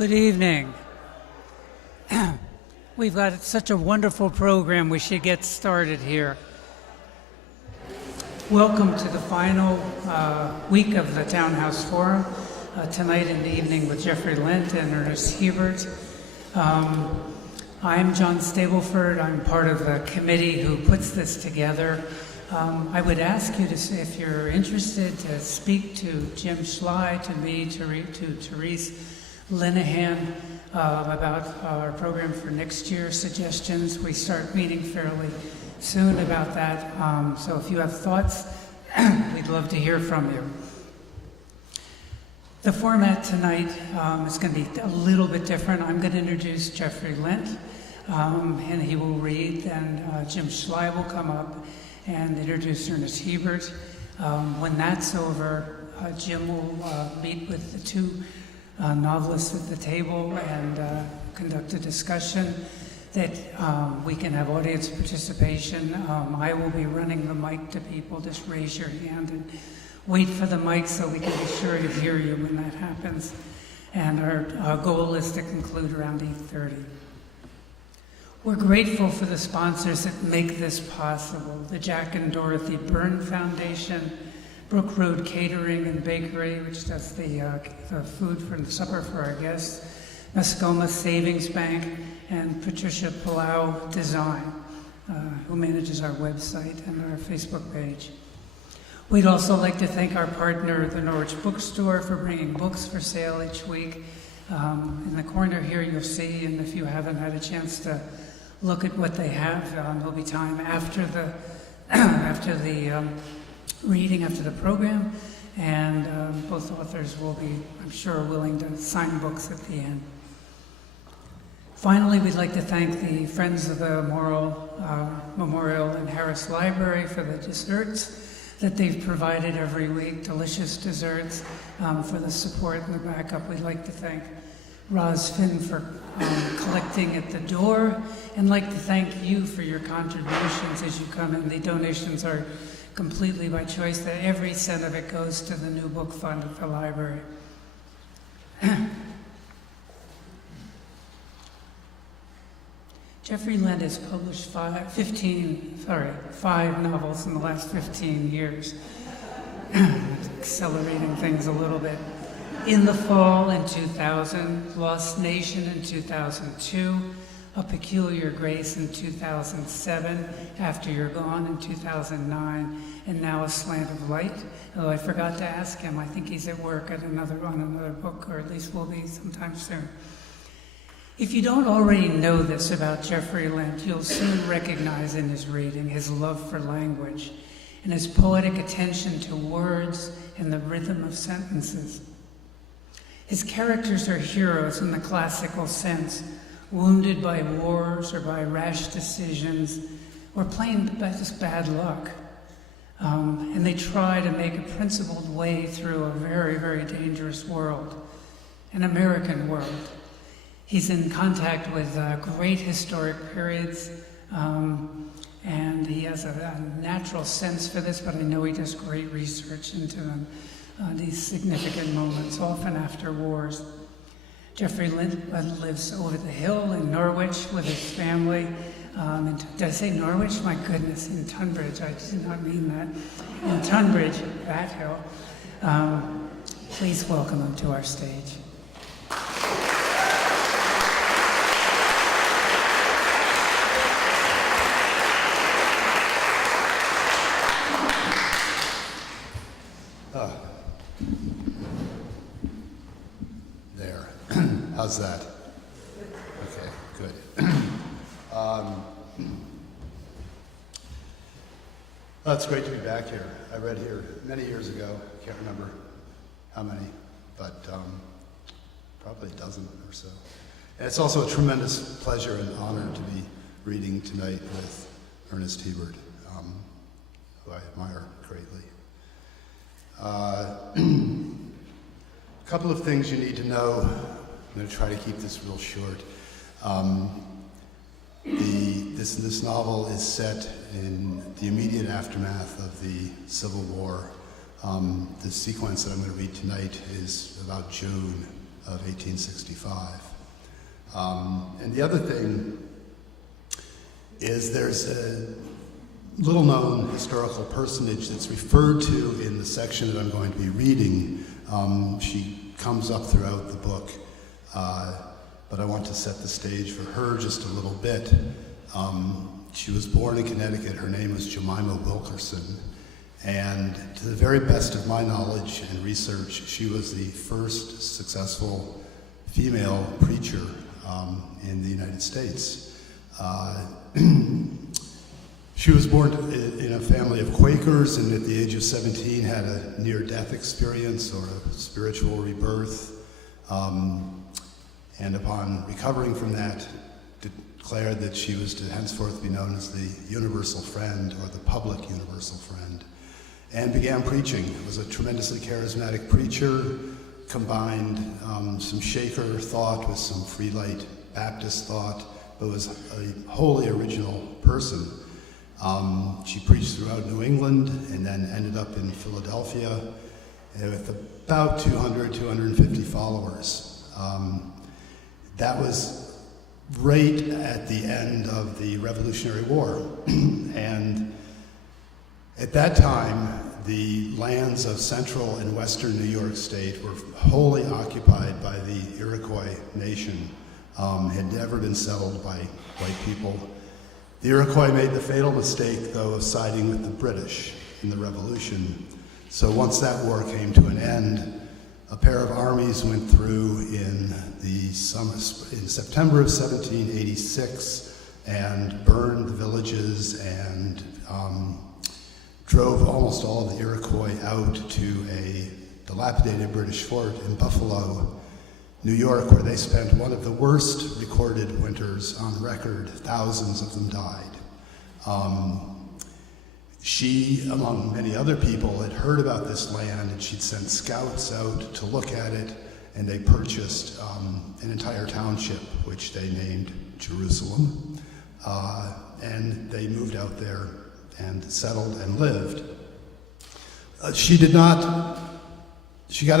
Good evening. We've got such a wonderful program, we should get started here. Welcome to the final week of the Townhouse Forum, tonight in the evening with Jeffrey Lent and Ernest Hebert. I'm John Stableford. I'm part of the committee who puts this together. I would ask you to, if you're interested, to speak to Jim SCHLEY, to me, to Therese Linehan about our program for next year, suggestions. We start meeting fairly soon about that. So if you have thoughts, we'd love to hear from you. The format tonight is going to be a little bit different. I'm going to introduce Jeffrey Lent, and he will read. Then Jim SCHLEY will come up and introduce Ernest Hebert. When that's over, Jim will meet with the two novelists at the table and conduct a discussion that we can have audience participation. I will be running the mic to people. Just raise your hand and wait for the mic so we can be sure to hear you when that happens. And our goal is to conclude around 8:30. We're grateful for the sponsors that make this possible. The Jack and Dorothy Byrne Foundation, Brook Road Catering and Bakery, which does the food for the supper for our guests, Mascoma Savings Bank, and Patricia Palau Design, who manages our website and our Facebook page. We'd also like to thank our partner, the Norwich Bookstore, for bringing books for sale each week. In the corner here you'll see, and if you haven't had a chance to look at what they have, there'll be time after the reading, after the program, and both authors will be, I'm sure, willing to sign books at the end. Finally, we'd like to thank the Friends of the Memorial and Harris Library for the desserts that they've provided every week, delicious desserts, for the support and the backup. We'd like to thank Roz Finn for collecting at the door, and like to thank you for your contributions as you come in. The donations are completely by choice, that every cent of it goes to the new book fund at the library. Jeffrey Lent has published five novels in the last 15 years. Accelerating things a little bit. In the Fall in 2000, Lost Nation in 2002, A Peculiar Grace in 2007, After You're Gone in 2009, and now A Slant of Light. Although I forgot to ask him, I think he's at work on another book, or at least will be sometime soon. If you don't already know this about Jeffrey Lent, you'll soon recognize in his reading his love for language and his poetic attention to words and the rhythm of sentences. His characters are heroes in the classical sense, wounded by wars or by rash decisions, or plain just bad luck. And they try to make a principled way through a very, very dangerous world, an American world. He's in contact with great historic periods, and he has a natural sense for this, but I know he does great research into them, these significant moments, often after wars. Jeffrey Lent lives over the hill in Norwich with his family. Did I say Norwich? My goodness, in Tunbridge. I did not mean that. In Tunbridge, that hill. Please welcome him to our stage. There. How's that? Okay, good. Well, it's great to be back here. I read here many years ago. Can't remember how many, but probably a dozen or so. And it's also a tremendous pleasure and honor to be reading tonight with Ernest Hebert, who I admire greatly. A couple of things you need to know. I'm going to try to keep this real short. This novel is set in the immediate aftermath of the Civil War. The sequence that I'm going to read tonight is about June of 1865. And the other thing is there's a little-known historical personage that's referred to in the section that I'm going to be reading. She comes up throughout the book, but I want to set the stage for her just a little bit. She was born in Connecticut. Her name was Jemima Wilkerson. And to the very best of my knowledge and research, she was the first successful female preacher in the United States. She was born in a family of Quakers, and at the age of 17 had a near-death experience or a spiritual rebirth. And upon recovering from that, declared that she was to henceforth be known as the Universal Friend, or the Public Universal Friend, and began preaching. Was a tremendously charismatic preacher, combined some Shaker thought with some Free Light Baptist thought, but was a wholly original person. She preached throughout New England and then ended up in Philadelphia with about 250 followers. That was right at the end of the Revolutionary War. And at that time, the lands of central and western New York State were wholly occupied by the Iroquois nation. Had never been settled by white people. The Iroquois made the fatal mistake, though, of siding with the British in the Revolution. So once that war came to an end, a pair of armies went through in September of 1786 and burned the villages and drove almost all of the Iroquois out to a dilapidated British fort in Buffalo, New York, where they spent one of the worst recorded winters on record. Thousands of them died. She, among many other people, had heard about this land, and she'd sent scouts out to look at it, and they purchased an entire township, which they named Jerusalem, and they moved out there and settled and lived. She got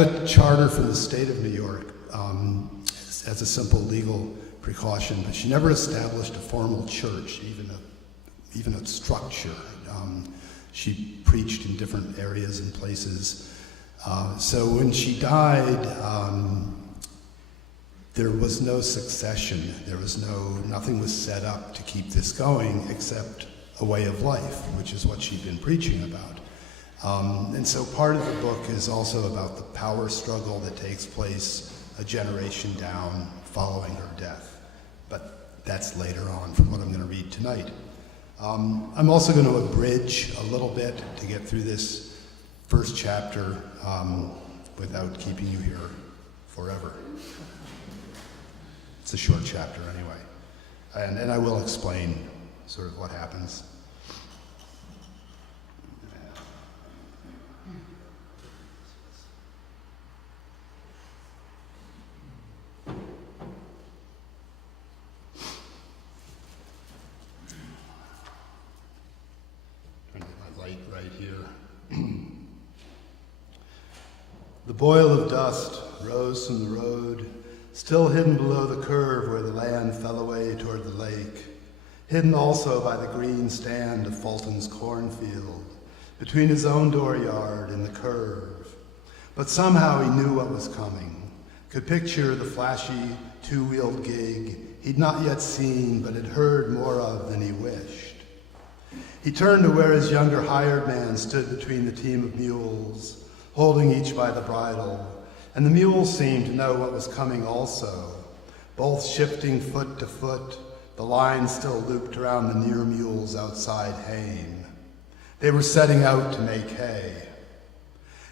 a charter from the state of New York as a simple legal precaution, but she never established a formal church, even a structure. She preached in different areas and places. So when she died, there was no succession. Nothing was set up to keep this going except a way of life, which is what she'd been preaching about. And so part of the book is also about the power struggle that takes place a generation down following her death. But that's later on from what I'm going to read tonight. I'm also going to abridge a little bit to get through this first chapter without keeping you here forever. It's a short chapter anyway. And I will explain sort of what happens. The boil of dust rose from the road, still hidden below the curve where the land fell away toward the lake, hidden also by the green stand of Fulton's cornfield, between his own dooryard and the curve. But somehow he knew what was coming, could picture the flashy two-wheeled gig he'd not yet seen but had heard more of than he wished. He turned to where his younger hired man stood between the team of mules, holding each by the bridle, and the mules seemed to know what was coming also, both shifting foot to foot, the line still looped around the near mules outside haying. They were setting out to make hay.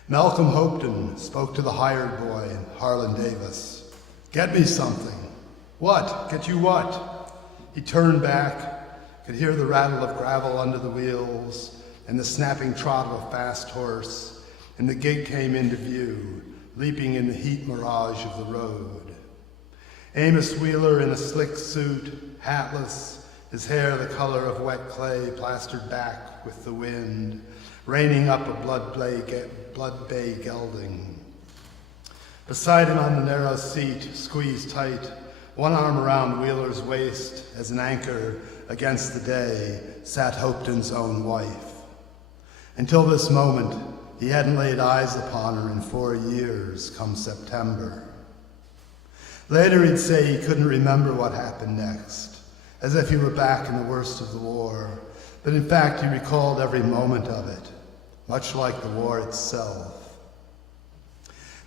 Malcolm Hopton spoke to the hired boy, Harlan Davis. "Get me something." "What? Get you what?" He turned back, could hear the rattle of gravel under the wheels and the snapping trot of a fast horse, and the gig came into view, leaping in the heat mirage of the road. Amos Wheeler in a slick suit, hatless, his hair the color of wet clay plastered back with the wind, reining up a blood bay gelding. Beside him on the narrow seat, squeezed tight, one arm around Wheeler's waist as an anchor against the day, sat Hopeton's own wife. Until this moment, he hadn't laid eyes upon her in 4 years, come September. Later he'd say he couldn't remember what happened next, as if he were back in the worst of the war, but in fact he recalled every moment of it, much like the war itself.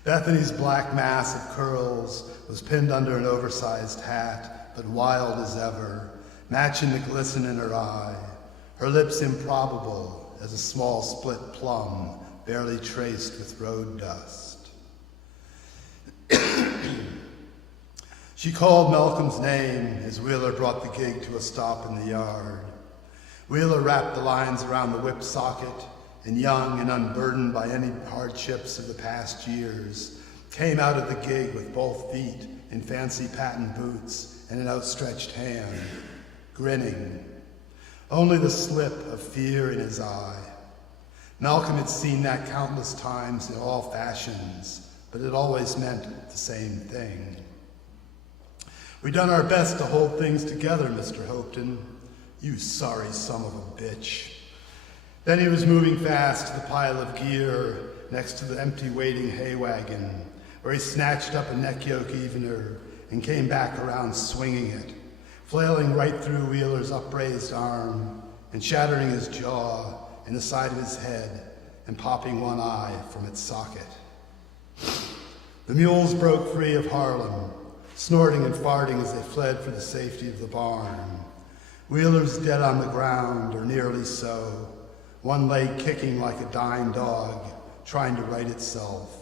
Bethany's black mass of curls was pinned under an oversized hat, but wild as ever, matching the glisten in her eye, her lips improbable as a small split plum, barely traced with road dust. She called Malcolm's name as Wheeler brought the gig to a stop in the yard. Wheeler wrapped the lines around the whip socket, and young and unburdened by any hardships of the past years, came out of the gig with both feet in fancy patent boots and an outstretched hand, grinning, only the slip of fear in his eye. Malcolm had seen that countless times in all fashions, but it always meant the same thing. "We've done our best to hold things together, Mr. Hopeton. You sorry son of a bitch." Then he was moving fast to the pile of gear next to the empty waiting hay wagon, where he snatched up a neck yoke evener and came back around swinging it, flailing right through Wheeler's upraised arm and shattering his jaw and the side of his head and popping one eye from its socket. The mules broke free of Harlem, snorting and farting as they fled for the safety of the barn. Wheeler's dead on the ground, or nearly so, one leg kicking like a dying dog, trying to right itself.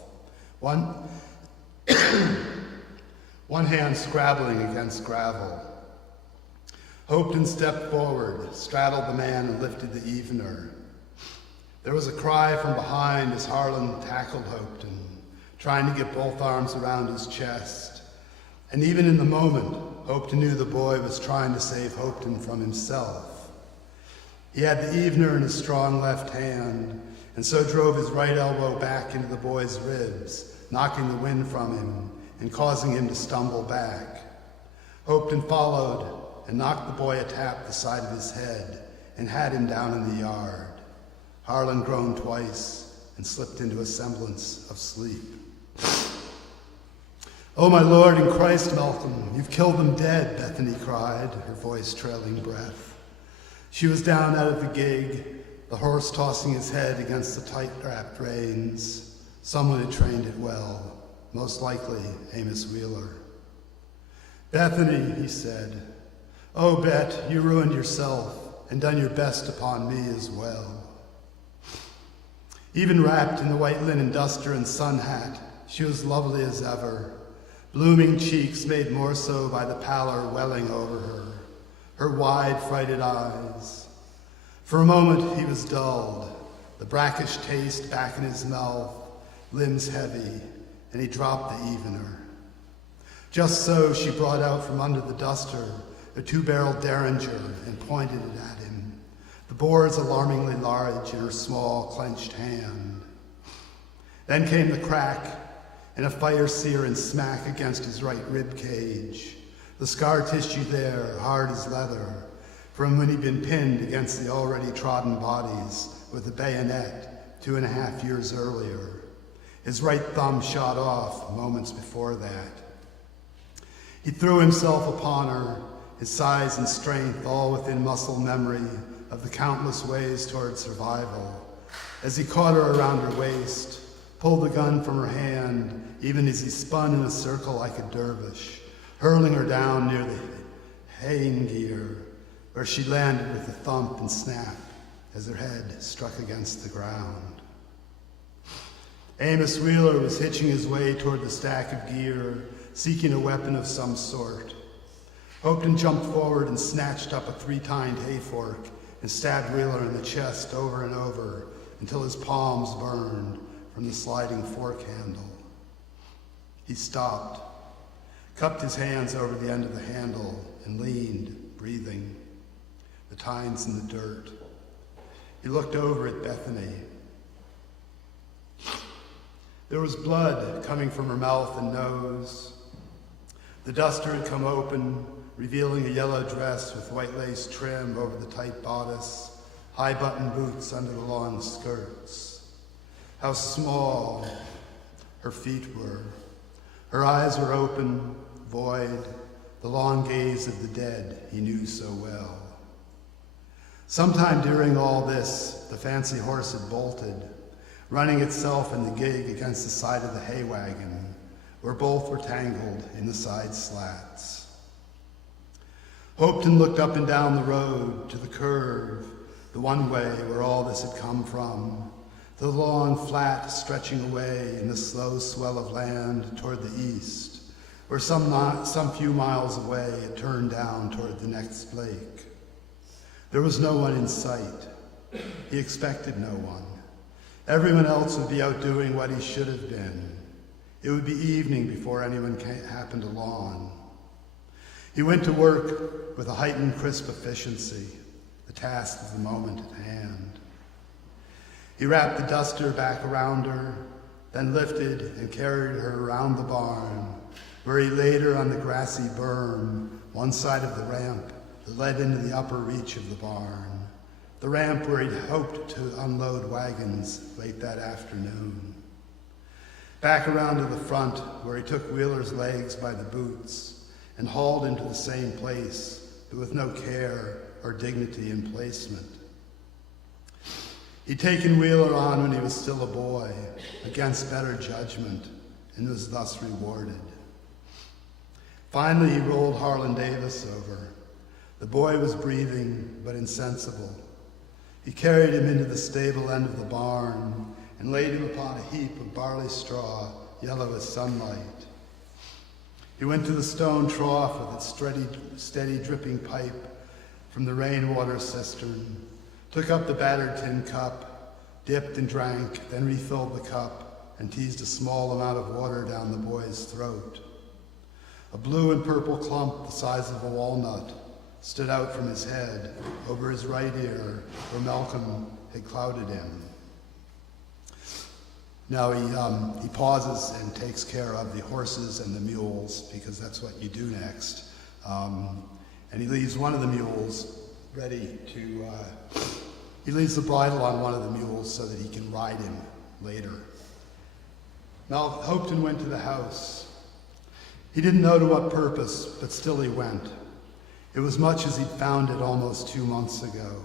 One hand scrabbling against gravel. Hopeton stepped forward, straddled the man, and lifted the evener. There was a cry from behind as Harlan tackled Hopeton, trying to get both arms around his chest. And even in the moment, Hopeton knew the boy was trying to save Hopeton from himself. He had the evener in his strong left hand, and so drove his right elbow back into the boy's ribs, knocking the wind from him and causing him to stumble back. Hopeton followed and knocked the boy a tap the side of his head and had him down in the yard. Harlan groaned twice and slipped into a semblance of sleep. "Oh, my Lord in Christ, Malcolm, you've killed them dead," Bethany cried, her voice trailing breath. She was down out of the gig, the horse tossing his head against the tight-wrapped reins. Someone had trained it well, most likely Amos Wheeler. "Bethany," he said, "oh, Bet, you ruined yourself and done your best upon me as well." Even wrapped in the white linen duster and sun hat, she was lovely as ever, blooming cheeks made more so by the pallor welling over her, her wide, frighted eyes. For a moment he was dulled, the brackish taste back in his mouth, limbs heavy, and he dropped the evener. Just so she brought out from under the duster a two-barreled Derringer and pointed it at him, the bores alarmingly large in her small, clenched hand. Then came the crack and a fire-sear and smack against his right rib cage, the scar tissue there hard as leather, from when he'd been pinned against the already trodden bodies with a bayonet 2.5 years earlier. His right thumb shot off moments before that. He threw himself upon her, his size and strength all within muscle memory of the countless ways toward survival, as he caught her around her waist, pulled the gun from her hand, even as he spun in a circle like a dervish, hurling her down near the haying gear, where she landed with a thump and snap as her head struck against the ground. Amos Wheeler was hitching his way toward the stack of gear, seeking a weapon of some sort. Hopeton jumped forward and snatched up a 3-tined hay fork and stabbed Wheeler in the chest over and over until his palms burned from the sliding fork handle. He stopped, cupped his hands over the end of the handle, and leaned, breathing, the tines in the dirt. He looked over at Bethany. There was blood coming from her mouth and nose. The duster had come open, revealing a yellow dress with white lace trim over the tight bodice, high button boots under the long skirts. How small her feet were. Her eyes were open, void, the long gaze of the dead he knew so well. Sometime during all this, the fancy horse had bolted, running itself in the gig against the side of the hay wagon, where both were tangled in the side slats. Hopeton looked up and down the road to the curve, the one way where all this had come from, the long flat stretching away in the slow swell of land toward the east, where some few miles away it turned down toward the next lake. There was no one in sight. He expected no one. Everyone else would be out doing what he should have been. It would be evening before anyone happened along. He went to work with a heightened crisp efficiency, the task of the moment at hand. He wrapped the duster back around her, then lifted and carried her around the barn, where he laid her on the grassy berm, one side of the ramp that led into the upper reach of the barn, the ramp where he'd hoped to unload wagons late that afternoon. Back around to the front, where he took Wheeler's legs by the boots and hauled into the same place, but with no care or dignity in placement. He'd taken Wheeler on when he was still a boy, against better judgment, and was thus rewarded. Finally, he rolled Harlan Davis over. The boy was breathing, but insensible. He carried him into the stable end of the barn and laid him upon a heap of barley straw, yellow as sunlight. He went to the stone trough with its steady dripping pipe from the rainwater cistern, took up the battered tin cup, dipped and drank, then refilled the cup and teased a small amount of water down the boy's throat. A blue and purple clump the size of a walnut stood out from his head over his right ear where Malcolm had clouded him. Now he pauses and takes care of the horses and the mules, because that's what you do next. And he leaves one of the mules ready to, he leaves the bridle on one of the mules so that he can ride him later. Now Hopeton went to the house. He didn't know to what purpose, but still he went. It was much as he'd found it almost 2 months ago.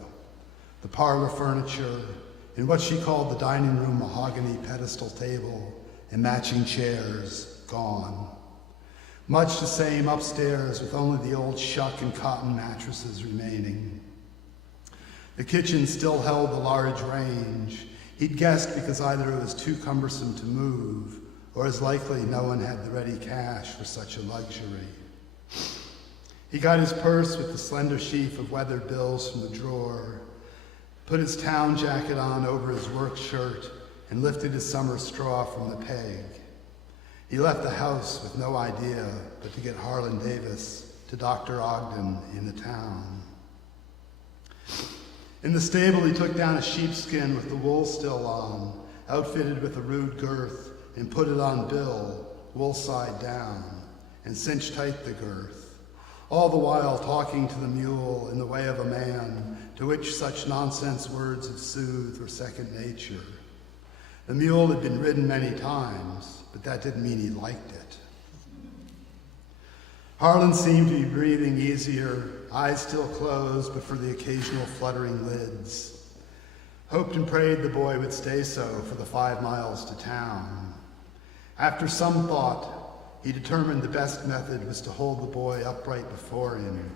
The parlor furniture, in what she called the dining room mahogany pedestal table and matching chairs, gone. Much the same upstairs with only the old shuck and cotton mattresses remaining. The kitchen still held the large range. He'd guessed because either it was too cumbersome to move, or as likely no one had the ready cash for such a luxury. He got his purse with the slender sheaf of weathered bills from the drawer, put his town jacket on over his work shirt, and lifted his summer straw from the peg. He left the house with no idea but to get Harlan Davis to Dr. Ogden in the town. In the stable, he took down a sheepskin with the wool still on, outfitted with a rude girth, and put it on Bill, wool side down, and cinched tight the girth, all the while talking to the mule in the way of a man to which such nonsense words of soothe were second nature. The mule had been ridden many times, but that didn't mean he liked it. Harlan seemed to be breathing easier, eyes still closed, but for the occasional fluttering lids. Hoped and prayed the boy would stay so for the 5 miles to town. After some thought, he determined the best method was to hold the boy upright before him,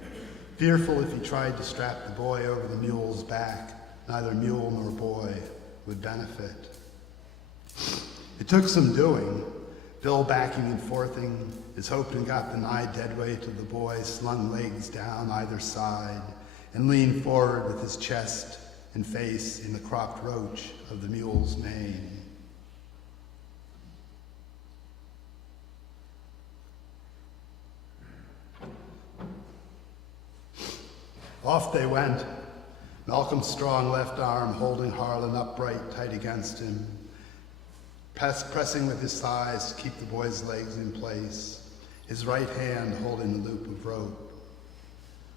fearful if he tried to strap the boy over the mule's back, neither mule nor boy would benefit. It took some doing, Bill backing and forthing, as Hopeton got the nigh dead weight of the boy slung legs down either side and leaned forward with his chest and face in the cropped roach of the mule's mane. Off they went, Malcolm's strong left arm holding Harlan upright tight against him, pressing with his thighs to keep the boy's legs in place, his right hand holding the loop of rope.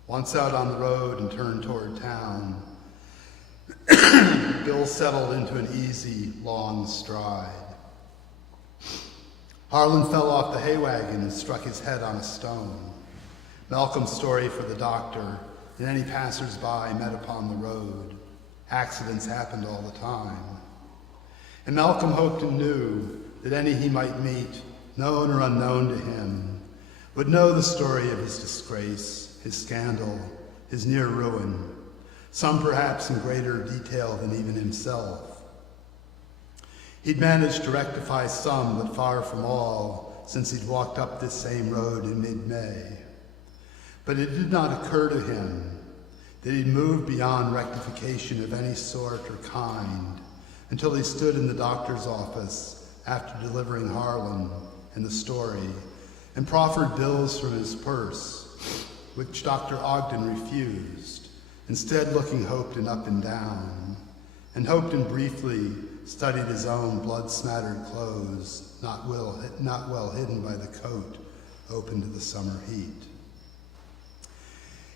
Once out on the road and turned toward town, Bill settled into an easy, long stride. Harlan fell off the hay wagon and struck his head on a stone. Malcolm's story for the doctor and any passers-by met upon the road. Accidents happened all the time. And Malcolm hoped and knew that any he might meet, known or unknown to him, would know the story of his disgrace, his scandal, his near ruin, some perhaps in greater detail than even himself. He'd managed to rectify some, but far from all, since he'd walked up this same road in mid-May. But it did not occur to him that he'd moved beyond rectification of any sort or kind until he stood in the doctor's office after delivering Harlan and the story and proffered bills from his purse, which Dr. Ogden refused, instead looking Hopton up and down, and Hopton briefly studied his own blood-smattered clothes, not well hidden by the coat open to the summer heat.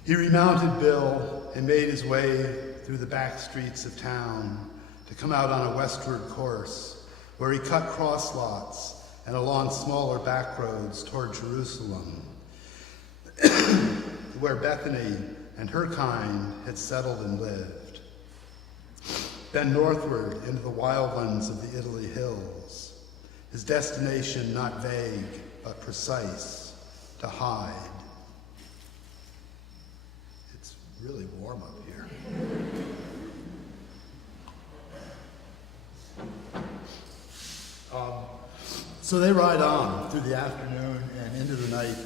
He remounted Bill and made his way through the back streets of town to come out on a westward course where he cut cross lots and along smaller back roads toward Jerusalem, where Bethany and her kind had settled and lived. Then northward into the wildlands of the Italy hills, his destination not vague but precise, to hide. It's really warm up here. So they ride on through the afternoon and into the night,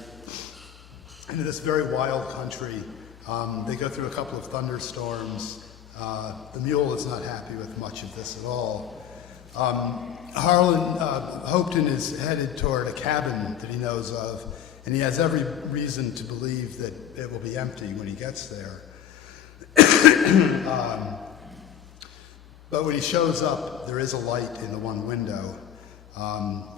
into this very wild country. They go through a couple of thunderstorms. The mule is not happy with much of this at all. Hopton is headed toward a cabin that he knows of, and he has every reason to believe that it will be empty when he gets there. But when he shows up, there is a light in the one window.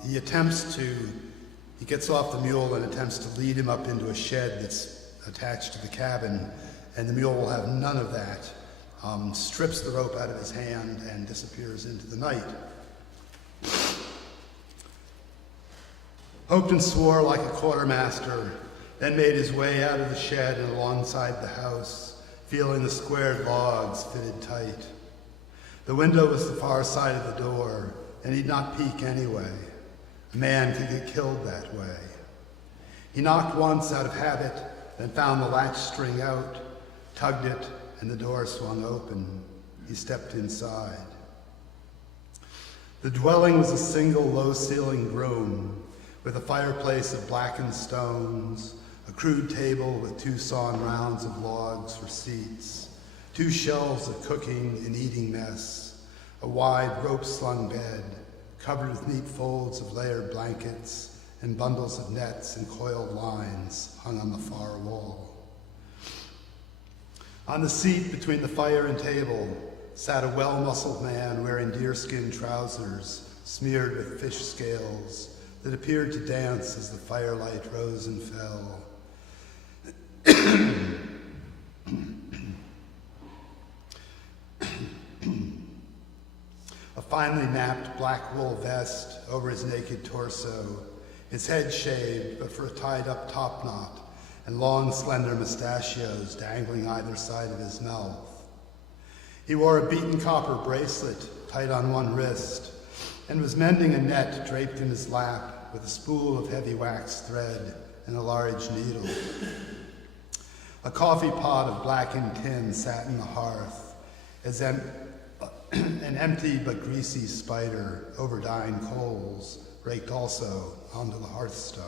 He gets off the mule and attempts to lead him up into a shed that's attached to the cabin, and the mule will have none of that. Strips the rope out of his hand and disappears into the night. Hopton swore like a quartermaster, then made his way out of the shed and alongside the house, feeling the squared logs fitted tight. The window was the far side of the door, and he'd not peek anyway. A man could get killed that way. He knocked once out of habit, then found the latch string out, tugged it, and the door swung open. He stepped inside. The dwelling was a single low-ceilinged room with a fireplace of blackened stones, a crude table with 2 sawn rounds of logs for seats, 2 shelves of cooking and eating mess, a wide rope-slung bed covered with neat folds of layered blankets and bundles of nets and coiled lines hung on the far wall. On the seat between the fire and table sat a well-muscled man wearing deerskin trousers smeared with fish scales that appeared to dance as the firelight rose and fell. A finely napped black wool vest over his naked torso, his head shaved but for a tied-up topknot, and long, slender mustachios dangling either side of his mouth. He wore a beaten copper bracelet tight on one wrist and was mending a net draped in his lap with a spool of heavy waxed thread and a large needle. A coffee pot of blackened tin sat in the hearth, as an empty but greasy spider over dying coals raked also onto the hearthstone.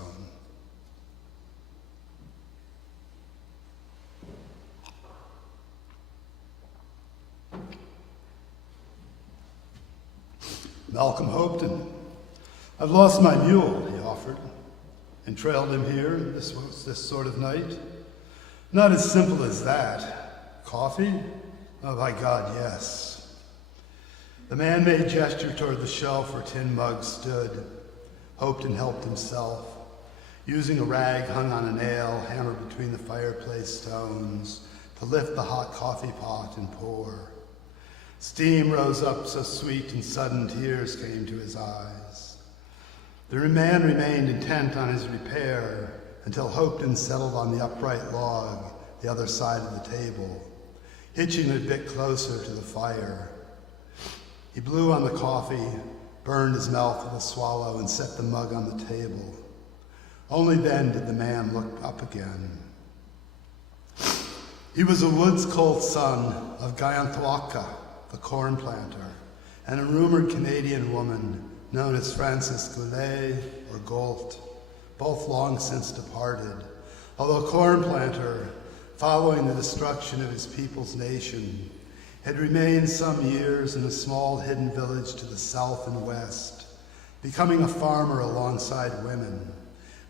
Malcolm Hopton. I've lost my mule, he offered, and trailed him here this sort of night. Not as simple as that. Coffee? Oh, by God, yes. The man made gesture toward the shelf where tin mugs stood. Hoped helped himself, using a rag hung on a nail hammered between the fireplace stones to lift the hot coffee pot and pour. Steam rose up so sweet and sudden tears came to his eyes. The man remained intent on his repair until Hopton settled on the upright log the other side of the table, hitching it a bit closer to the fire. He blew on the coffee, burned his mouth with a swallow, and set the mug on the table. Only then did the man look up again. He was a woods cult son of Gyanthwaka, the corn planter, and a rumored Canadian woman known as Frances SCHLEY or Galt, both long since departed, although corn planter, following the destruction of his people's nation, had remained some years in a small hidden village to the south and west, becoming a farmer alongside women,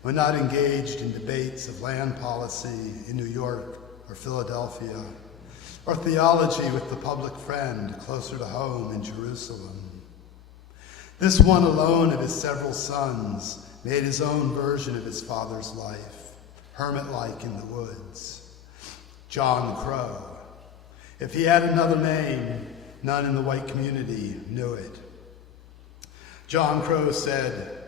when not engaged in debates of land policy in New York or Philadelphia, or theology with the public friend closer to home in Jerusalem. This one alone of his several sons made his own version of his father's life, hermit-like in the woods. John Crow. If he had another name, none in the white community knew it. John Crow said,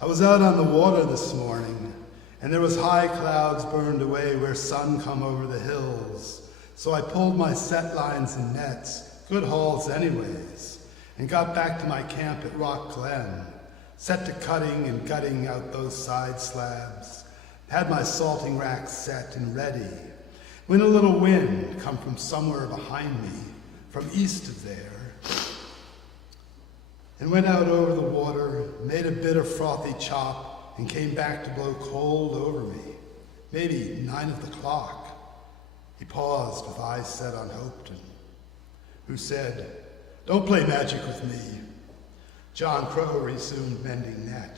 "I was out on the water this morning, and there was high clouds burned away where sun come over the hills. So I pulled my set lines and nets, good hauls anyways, and got back to my camp at Rock Glen, set to cutting and gutting out those side slabs, had my salting rack set and ready, when a little wind come from somewhere behind me, from east of there, and went out over the water, made a bit of frothy chop, and came back to blow cold over me, maybe 9 of the clock." He paused with eyes set on Hopton, who said, "Don't play magic with me." John Crow resumed mending net.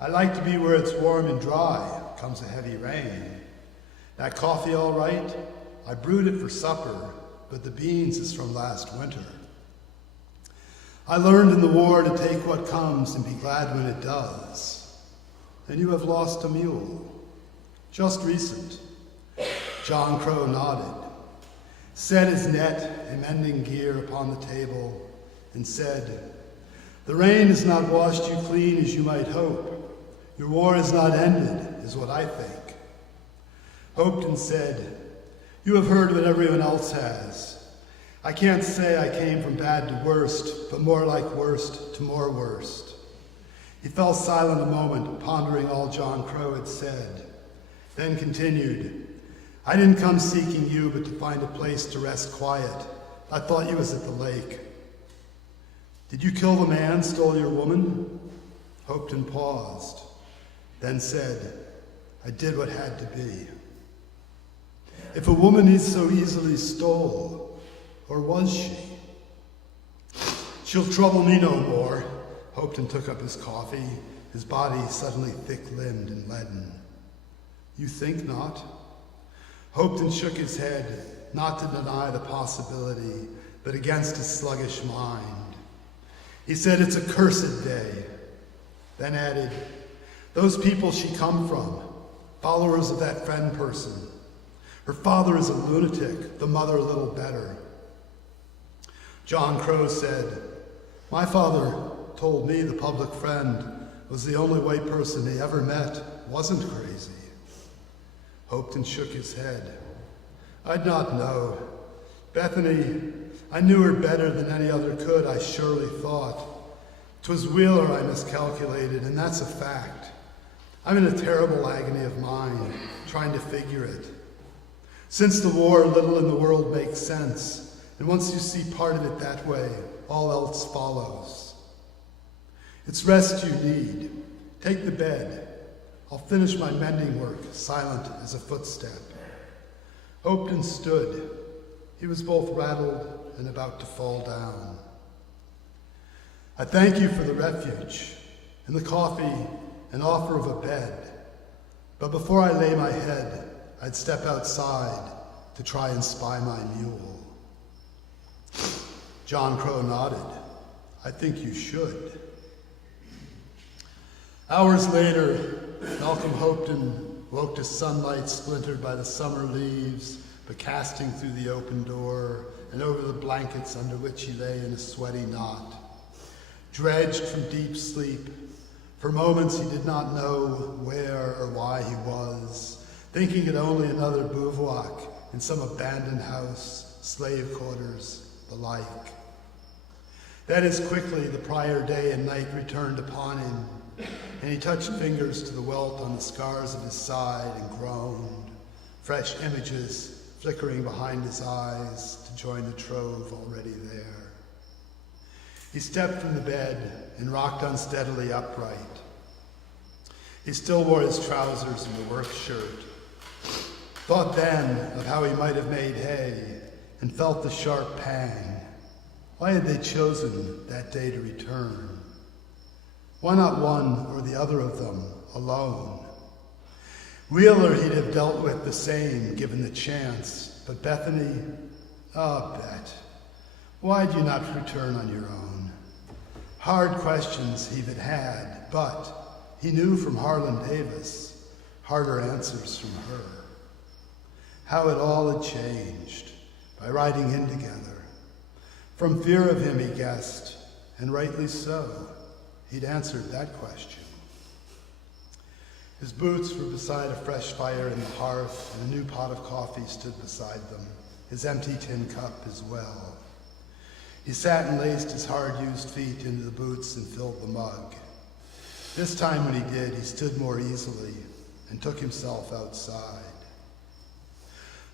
"I like to be where it's warm and dry, comes a heavy rain. That coffee all right? I brewed it for supper, but the beans is from last winter. I learned in the war to take what comes and be glad when it does. And you have lost a mule. Just recent." John Crow nodded, set his net and mending gear upon the table, and said, "The rain has not washed you clean as you might hope. Your war is not ended, is what I think." Hopton said, "You have heard what everyone else has. I can't say I came from bad to worst, but more like worst to more worst." He fell silent a moment, pondering all John Crow had said, then continued, "I didn't come seeking you, but to find a place to rest quiet. I thought you was at the lake." "Did you kill the man stole your woman?" Hopton paused, then said, "I did what had to be." "If a woman is so easily stole, or was she?" "She'll trouble me no more." Hopton took up his coffee, his body suddenly thick-limbed and leaden. "You think not?" Hopton shook his head, not to deny the possibility, but against his sluggish mind. He said, "It's a cursed day," then added, "Those people she come from, followers of that friend person. Her father is a lunatic, the mother a little better." John Crow said, "My father told me the public friend was the only white person he ever met wasn't crazy." Hopton shook his head. "I'd not know. Bethany, I knew her better than any other could, I surely thought. 'Twas Wheeler I miscalculated, and that's a fact. I'm in a terrible agony of mind, trying to figure it. Since the war, little in the world makes sense, and once you see part of it that way, all else follows. It's rest you need. Take the bed. I'll finish my mending work, silent as a footstep." Hopton stood. He was both rattled and about to fall down. "I thank you for the refuge, and the coffee, and offer of a bed. But before I lay my head, I'd step outside to try and spy my mule." John Crow nodded. I think you should. Hours later, Malcolm Hopeton woke to sunlight splintered by the summer leaves, but casting through the open door and over the blankets under which he lay in a sweaty knot. Dredged from deep sleep, for moments he did not know where or why he was, thinking it only another bivouac in some abandoned house, slave quarters, the like. That is quickly the prior day and night returned upon him, and he touched fingers to the welt on the scars of his side and groaned, fresh images flickering behind his eyes to join the trove already there. He stepped from the bed and rocked unsteadily upright. He still wore his trousers and the work shirt. Thought then of how he might have made hay and felt the sharp pang. Why had they chosen that day to return? Why not one or the other of them alone? Wheeler he'd have dealt with the same given the chance, but Bethany, Bet, why'd you not return on your own? Hard questions he had, but he knew from Harlan Davis harder answers from her. How it all had changed by riding in together. From fear of him, he guessed, and rightly so. He'd answered that question. His boots were beside a fresh fire in the hearth, and a new pot of coffee stood beside them, his empty tin cup as well. He sat and laced his hard-used feet into the boots and filled the mug. This time when he did, he stood more easily and took himself outside.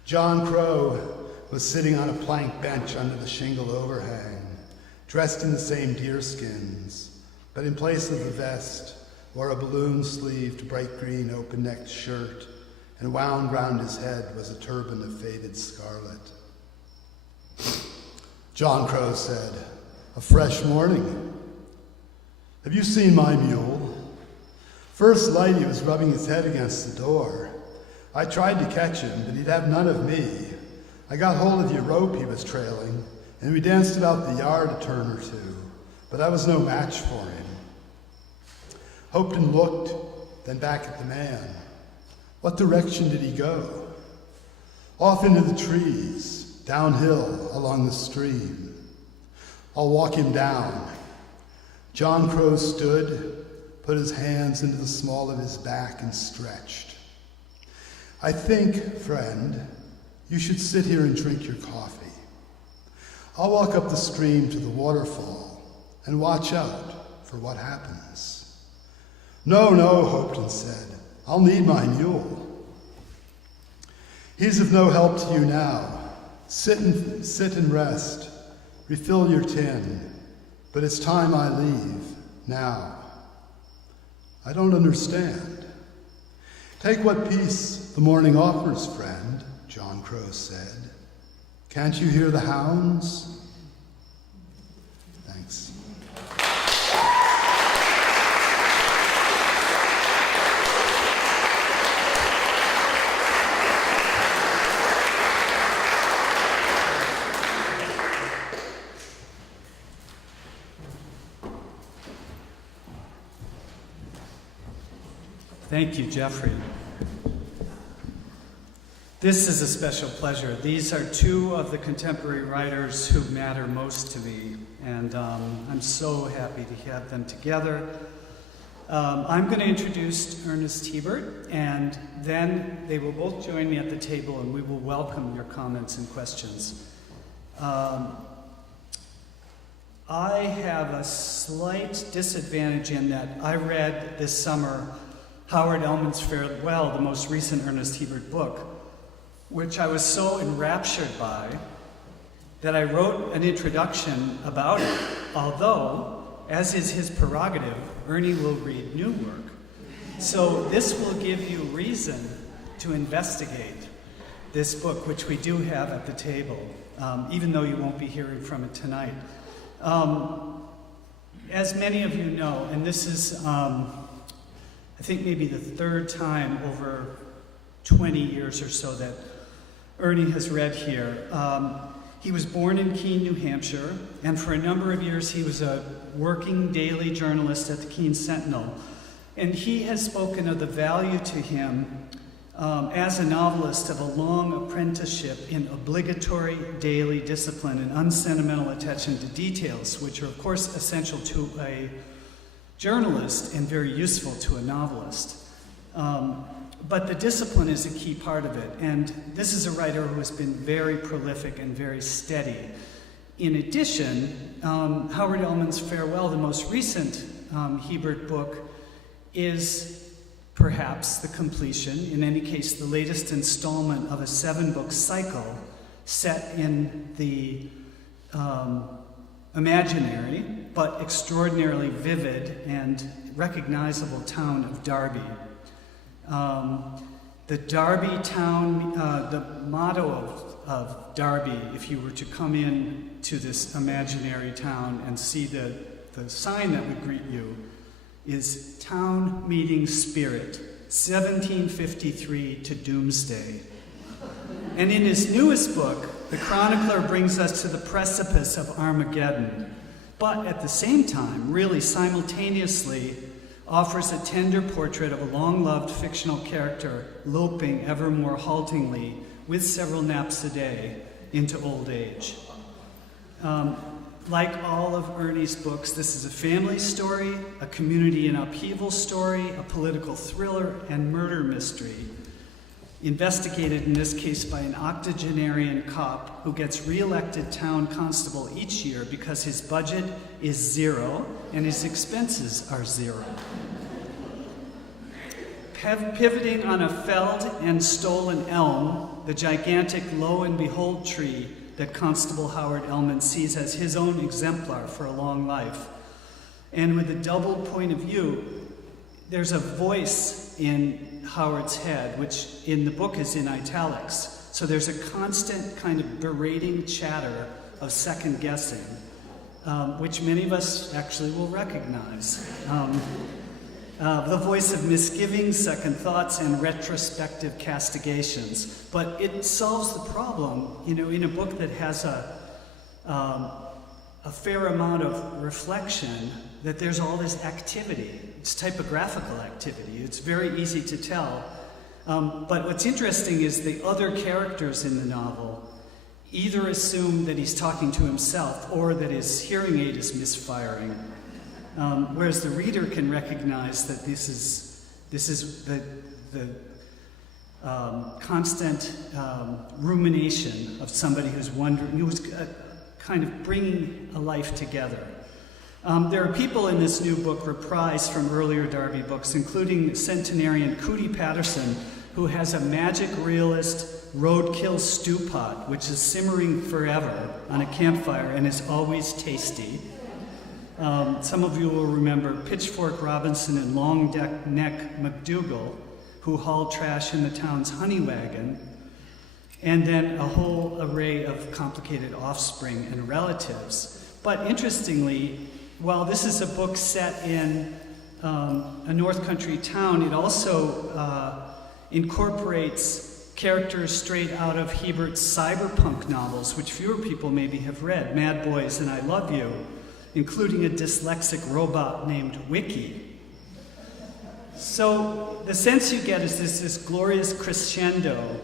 John Crow was sitting on a plank bench under the shingle overhang, dressed in the same deerskins, but in place of the vest, wore a balloon-sleeved, bright green, open-necked shirt, and wound round his head was a turban of faded scarlet. John Crow said, "A fresh morning. Have you seen my mule?" First light, he was rubbing his head against the door. I tried to catch him, but he'd have none of me. I got hold of the rope he was trailing, and we danced about the yard a turn or two, but I was no match for him. Hopeton looked, then back at the man. What direction did he go? Off into the trees, downhill along the stream. I'll walk him down. John Crow stood, put his hands into the small of his back and stretched. I think, friend, you should sit here and drink your coffee. I'll walk up the stream to the waterfall and watch out for what happens. No, Hopeton said. I'll need my mule. He's of no help to you now. Sit and rest. Refill your tin. But it's time I leave, now. I don't understand. Take what peace the morning offers, friend, John Crow said. Can't you hear the hounds? Thanks. Thank you, Jeffrey. This is a special pleasure. These are two of the contemporary writers who matter most to me, and I'm so happy to have them together. I'm going to introduce Ernest Hebert, and then they will both join me at the table, and we will welcome your comments and questions. I have a slight disadvantage in that I read this summer Howard Ellman's Farewell, the most recent Ernest Hebert book, which I was so enraptured by that I wrote an introduction about it, although, as is his prerogative, Ernie will read new work. So this will give you reason to investigate this book, which we do have at the table, even though you won't be hearing from it tonight. As many of you know, and this is, I think maybe the third time over 20 years or so that Ernie has read here. He was born in Keene, New Hampshire, and for a number of years he was a working daily journalist at the Keene Sentinel. And he has spoken of the value to him as a novelist of a long apprenticeship in obligatory daily discipline and unsentimental attention to details, which are of course essential to a journalist and very useful to a novelist. But the discipline is a key part of it, and this is a writer who has been very prolific and very steady. In addition, Howard Ellman's Farewell, the most recent Hebert book, is perhaps the completion, in any case the latest installment of a 7-book cycle set in the imaginary but extraordinarily vivid and recognizable town of Derby. The Derby town, the motto of Derby, if you were to come in to this imaginary town and see the sign that would greet you, is Town Meeting Spirit, 1753 to Doomsday. And in his newest book, the chronicler brings us to the precipice of Armageddon, but at the same time, really simultaneously, offers a tender portrait of a long-loved fictional character loping ever more haltingly, with several naps a day, into old age. Like all of Ernie's books, this is a family story, a community in upheaval story, a political thriller, and murder mystery, investigated in this case by an octogenarian cop who gets re-elected town constable each year because his budget is 0 and his expenses are 0. Pivoting on a felled and stolen elm, the gigantic Lo and Behold tree that Constable Howard Ellman sees as his own exemplar for a long life. And with a double point of view, there's a voice in Howard's head, which in the book is in italics. So there's a constant kind of berating chatter of second guessing, which many of us actually will recognize. The voice of misgivings, second thoughts, and retrospective castigations. But it solves the problem, in a book that has a fair amount of reflection, that there's all this activity. It's typographical activity. It's very easy to tell. But what's interesting is the other characters in the novel either assume that he's talking to himself or that his hearing aid is misfiring. Whereas the reader can recognize that this is the constant rumination of somebody who's wondering, who's kind of bringing a life together. There are people in this new book reprised from earlier Derby books, including centenarian Cootie Patterson, who has a magic realist roadkill stew pot, which is simmering forever on a campfire and is always tasty. Some of you will remember Pitchfork Robinson and Long Neck McDougal, who haul trash in the town's honey wagon, and then a whole array of complicated offspring and relatives. But interestingly, while this is a book set in a North Country town, it also incorporates characters straight out of Hebert's cyberpunk novels, which fewer people maybe have read, Mad Boys and I Love You, including a dyslexic robot named Wiki. So the sense you get is this glorious crescendo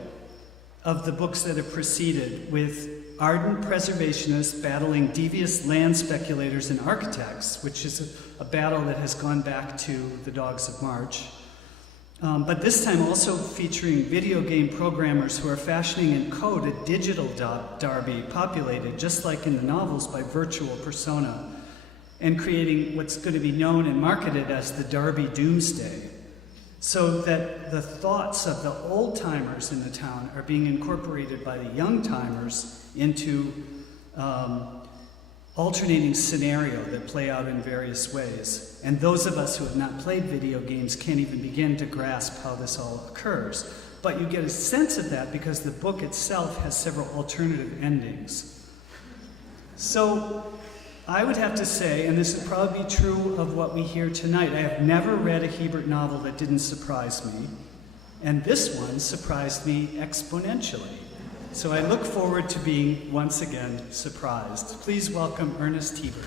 of the books that have preceded, with ardent preservationists battling devious land speculators and architects, which is a battle that has gone back to the Dogs of March. But this time also featuring video game programmers who are fashioning in code a digital Derby populated, just like in the novels, by virtual persona, and creating what's going to be known and marketed as the Derby Doomsday, so that the thoughts of the old-timers in the town are being incorporated by the young-timers into alternating scenario that play out in various ways. And those of us who have not played video games can't even begin to grasp how this all occurs. But you get a sense of that because the book itself has several alternative endings. So I would have to say, and this would probably be true of what we hear tonight, I have never read a Hebert novel that didn't surprise me, and this one surprised me exponentially. So I look forward to being once again surprised. Please welcome Ernest Hebert.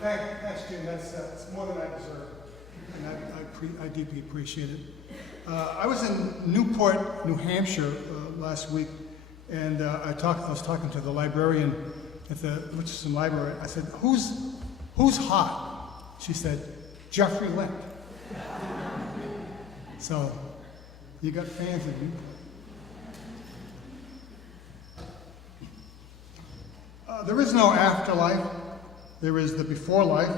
Thanks, Jim. That's more than I deserve, and I deeply appreciate it. I was in Newport, New Hampshire last week, and I was talking to the librarian at the Richardson Library. I said, "Who's hot?" She said, "Jeffrey Lent." So, you got fans of you. There is no afterlife. There is the before life,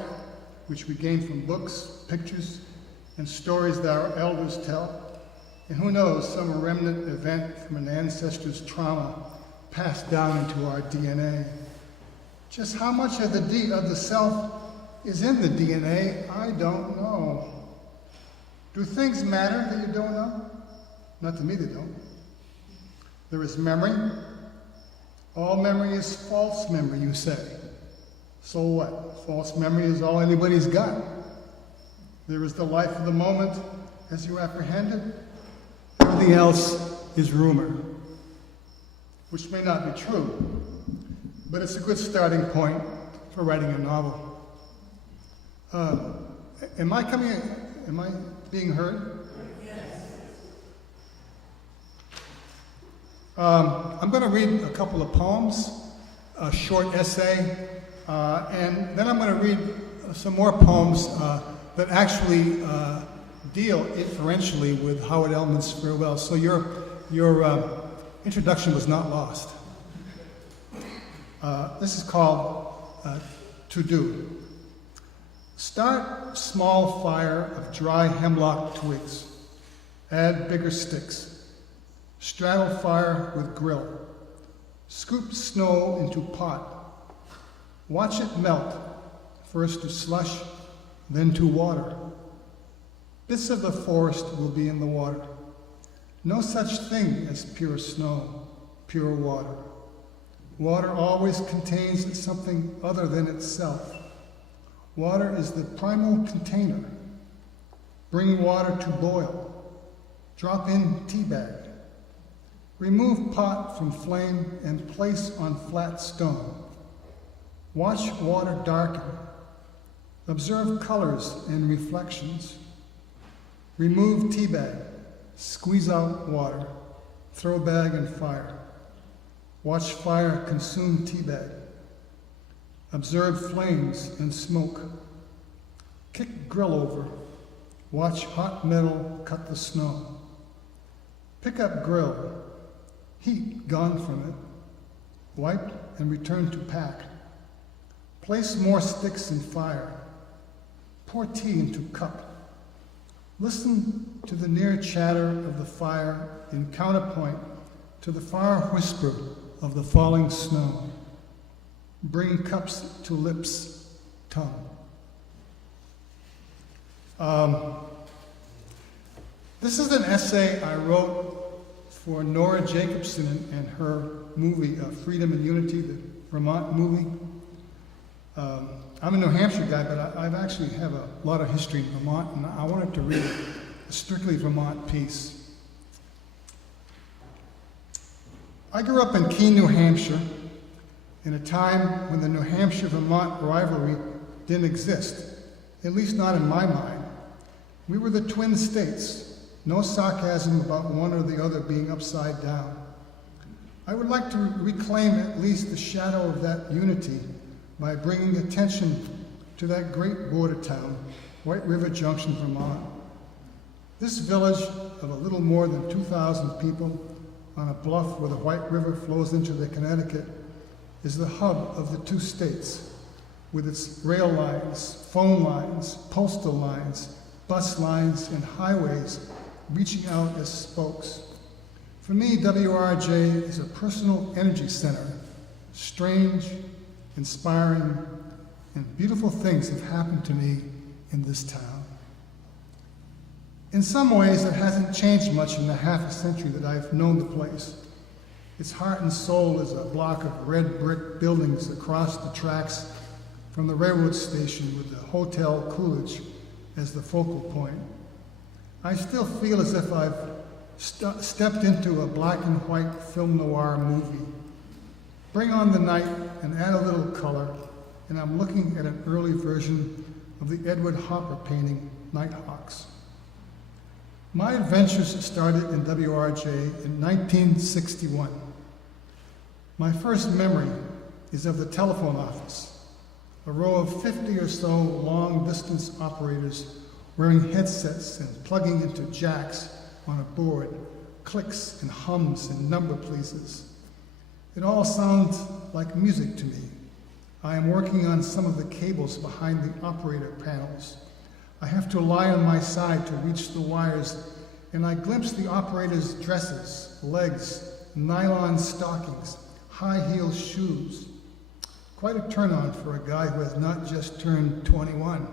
which we gain from books, pictures, and stories that our elders tell. And who knows, some remnant event from an ancestor's trauma passed down into our DNA. Just how much of the self is in the DNA, I don't know. Do things matter that you don't know? Not to me, they don't. There is memory. All memory is false memory, you say. So what? False memory is all anybody's got. There is the life of the moment as you apprehend it. Everything else is rumor, which may not be true, but it's a good starting point for writing a novel. Am I being heard? I'm going to read a couple of poems, a short essay, and then I'm going to read some more poems that actually deal inferentially with Howard Ellman's farewell. So your introduction was not lost. This is called To Do. Start small fire of dry hemlock twigs. Add bigger sticks. Straddle fire with grill. Scoop snow into pot. Watch it melt, first to slush, then to water. Bits of the forest will be in the water. No such thing as pure snow, pure water. Water always contains something other than itself. Water is the primal container. Bring water to boil. Drop in tea bag. Remove pot from flame and place on flat stone. Watch water darken. Observe colors and reflections. Remove tea bag. Squeeze out water. Throw bag in fire. Watch fire consume tea bag. Observe flames and smoke. Kick grill over. Watch hot metal cut the snow. Pick up grill. Heat gone from it. Wipe and return to pack. Place more sticks in fire. Pour tea into cup. Listen to the near chatter of the fire in counterpoint to the far whisper of the falling snow. Bring cups to lips, tongue. This is an essay I wrote for Nora Jacobson and her movie, Freedom and Unity, the Vermont movie. I'm a New Hampshire guy, but I actually have a lot of history in Vermont, and I wanted to read a strictly Vermont piece. I grew up in Keene, New Hampshire, in a time when the New Hampshire-Vermont rivalry didn't exist, at least not in my mind. We were the twin states. No sarcasm about one or the other being upside down. I would like to reclaim at least the shadow of that unity by bringing attention to that great border town, White River Junction, Vermont. This village of a little more than 2,000 people on a bluff where the White River flows into the Connecticut is the hub of the two states, with its rail lines, phone lines, postal lines, bus lines, and highways reaching out as spokes. For me, WRJ is a personal energy center. Strange, inspiring, and beautiful things have happened to me in this town. In some ways, it hasn't changed much in the half a century that I've known the place. Its heart and soul is a block of red brick buildings across the tracks from the railroad station with the Hotel Coolidge as the focal point. I still feel as if I've stepped into a black and white film noir movie. Bring on the night and add a little color, and I'm looking at an early version of the Edward Hopper painting, Nighthawks. My adventures started in WRJ in 1961. My first memory is of the telephone office, a row of 50 or so long-distance operators wearing headsets and plugging into jacks on a board, clicks and hums and number pleases. It all sounds like music to me. I am working on some of the cables behind the operator panels. I have to lie on my side to reach the wires, and I glimpse the operators' dresses, legs, nylon stockings, high-heeled shoes. Quite a turn-on for a guy who has not just turned 21.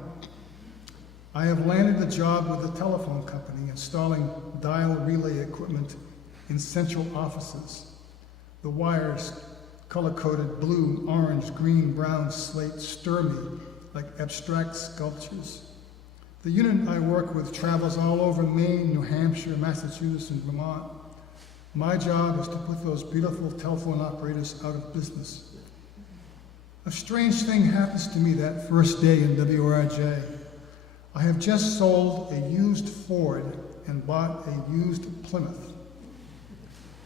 I have landed a job with a telephone company installing dial relay equipment in central offices. The wires, color-coded blue, orange, green, brown, slate, stir me like abstract sculptures. The unit I work with travels all over Maine, New Hampshire, Massachusetts, and Vermont. My job is to put those beautiful telephone operators out of business. A strange thing happens to me that first day in WRJ. I have just sold a used Ford and bought a used Plymouth.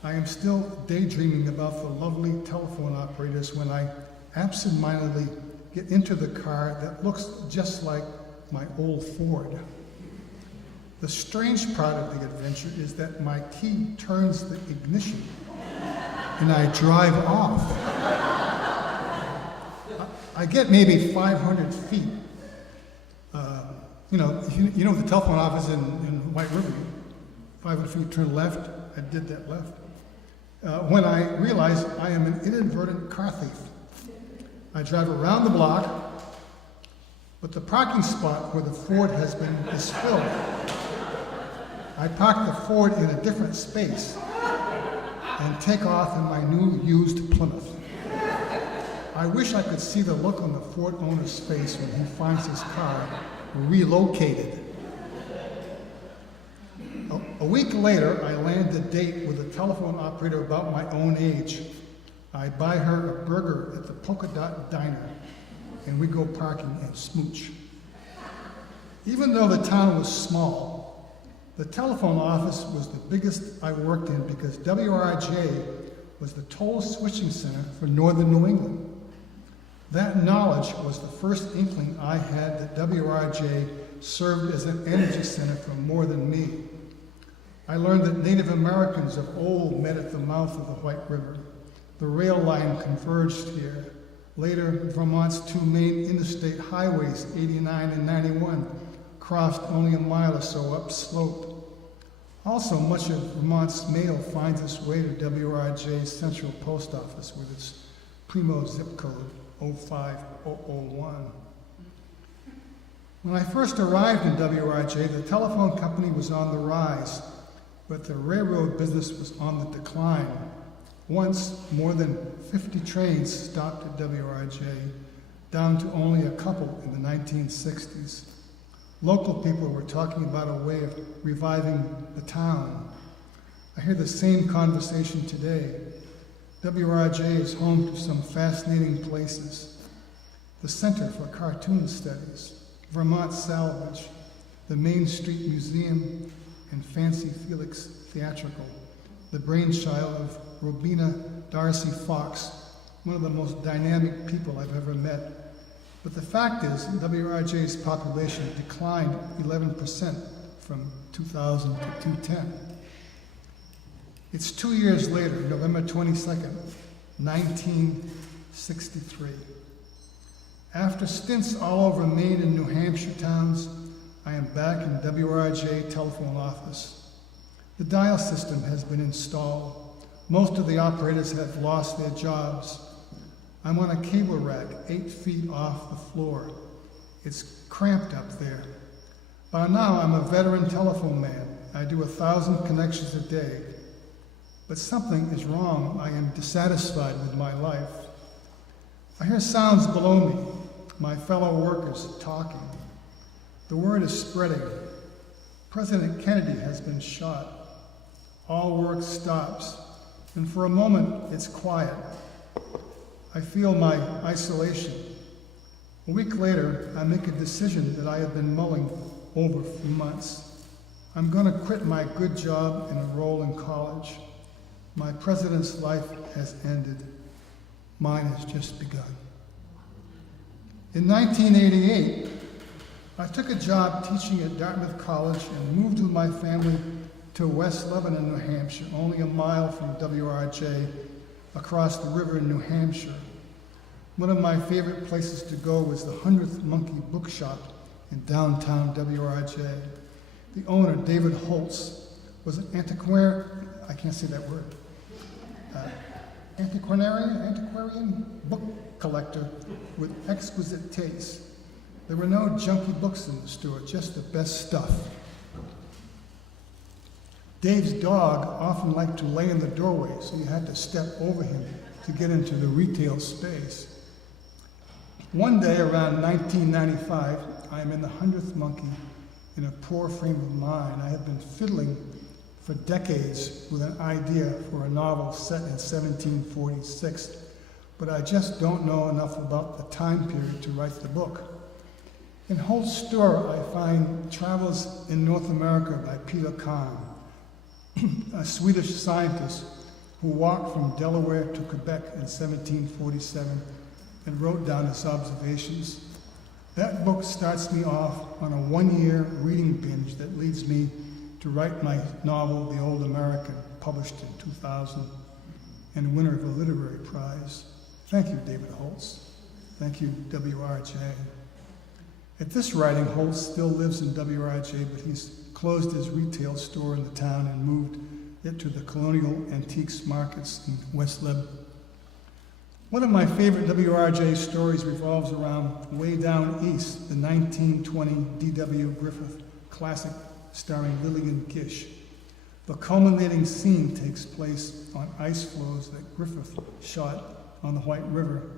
I am still daydreaming about the lovely telephone operators when I absentmindedly get into the car that looks just like my old Ford. The strange part of the adventure is that my key turns the ignition and I drive off. I get maybe 500 feet. You know the telephone office in White River, 500 feet turn left, I did that left. When I realize I am an inadvertent car thief. I drive around the block, but the parking spot where the Ford has been is filled. I park the Ford in a different space and take off in my new used Plymouth. I wish I could see the look on the Ford owner's face when he finds his car relocated. A week later, I land a date with a telephone operator about my own age. I buy her a burger at the Polka Dot Diner, and we go parking and smooch. Even though the town was small, the telephone office was the biggest I worked in because WRJ was the toll switching center for northern New England. That knowledge was the first inkling I had that WRJ served as an energy center for more than me. I learned that Native Americans of old met at the mouth of the White River. The rail line converged here. Later, Vermont's two main interstate highways, 89 and 91, crossed only a mile or so upslope. Also, much of Vermont's mail finds its way to WRJ's central post office with its primo zip code 05001. When I first arrived in WRJ, the telephone company was on the rise, but the railroad business was on the decline. Once, more than 50 trains stopped at WRJ, down to only a couple in the 1960s. Local people were talking about a way of reviving the town. I hear the same conversation today. WRJ is home to some fascinating places. The Center for Cartoon Studies, Vermont Salvage, the Main Street Museum, and Fancy Felix Theatrical, the brainchild of Robina Darcy Fox, one of the most dynamic people I've ever met. But the fact is, WRJ's population declined 11% from 2000 to 2010. It's 2 years later, November 22nd, 1963. After stints all over Maine and New Hampshire towns, I am back in WRJ telephone office. The dial system has been installed. Most of the operators have lost their jobs. I'm on a cable rack 8 feet off the floor. It's cramped up there. By now, I'm a veteran telephone man. I do 1,000 connections a day. But something is wrong. I am dissatisfied with my life. I hear sounds below me. my fellow workers talking. The word is spreading. President Kennedy has been shot. All work stops, and for a moment it's quiet. I feel my isolation. A week later, I make a decision that I have been mulling over for months. I'm going to quit my good job and enroll in college. My president's life has ended. Mine has just begun. In 1988, I took a job teaching at Dartmouth College and moved with my family to West Lebanon, New Hampshire, only a mile from WRJ, across the river in New Hampshire. One of my favorite places to go was the 100th Monkey Bookshop in downtown WRJ. The owner, David Holtz, was an antiquarian book collector with exquisite taste. There were no junky books in the store, just the best stuff. Dave's dog often liked to lay in the doorway, so you had to step over him to get into the retail space. One day around 1995, I am in the 100th Monkey in a poor frame of mind. I have been fiddling for decades with an idea for a novel set in 1746, but I just don't know enough about the time period to write the book. In Holt's store, I find Travels in North America by Peter Kahn, a Swedish scientist who walked from Delaware to Quebec in 1747 and wrote down his observations. That book starts me off on a one-year reading binge that leads me to write my novel, The Old American, published in 2000 and winner of a literary prize. Thank you, David Holtz. Thank you, WRJ. At this writing, Holtz still lives in WRJ, but he's closed his retail store in the town and moved it to the Colonial Antiques Markets in West Leb. One of my favorite WRJ stories revolves around Way Down East, the 1920 D.W. Griffith classic starring Lillian Gish. The culminating scene takes place on ice floes that Griffith shot on the White River.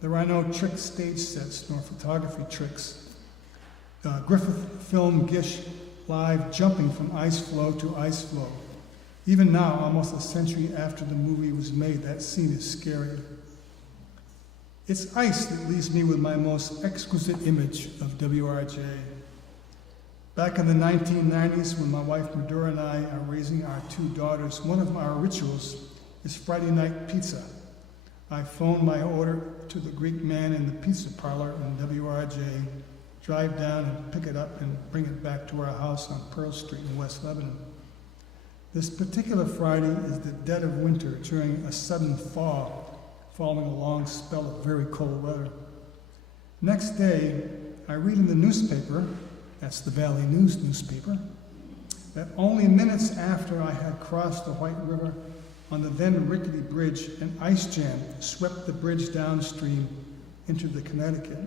There are no trick stage sets nor photography tricks. Griffith filmed Gish live jumping from ice floe to ice floe. Even now, almost a century after the movie was made, that scene is scary. It's ice that leaves me with my most exquisite image of WRJ. Back in the 1990s, when my wife Medora and I are raising our two daughters, one of our rituals is Friday night pizza. I phone my order to the Greek man in the pizza parlor in WRJ, drive down and pick it up and bring it back to our house on Pearl Street in West Lebanon. This particular Friday is the dead of winter during a sudden thaw, following a long spell of very cold weather. Next day, I read in the newspaper, that's the Valley News newspaper, that only minutes after I had crossed the White River on the then rickety bridge, an ice jam swept the bridge downstream into the Connecticut.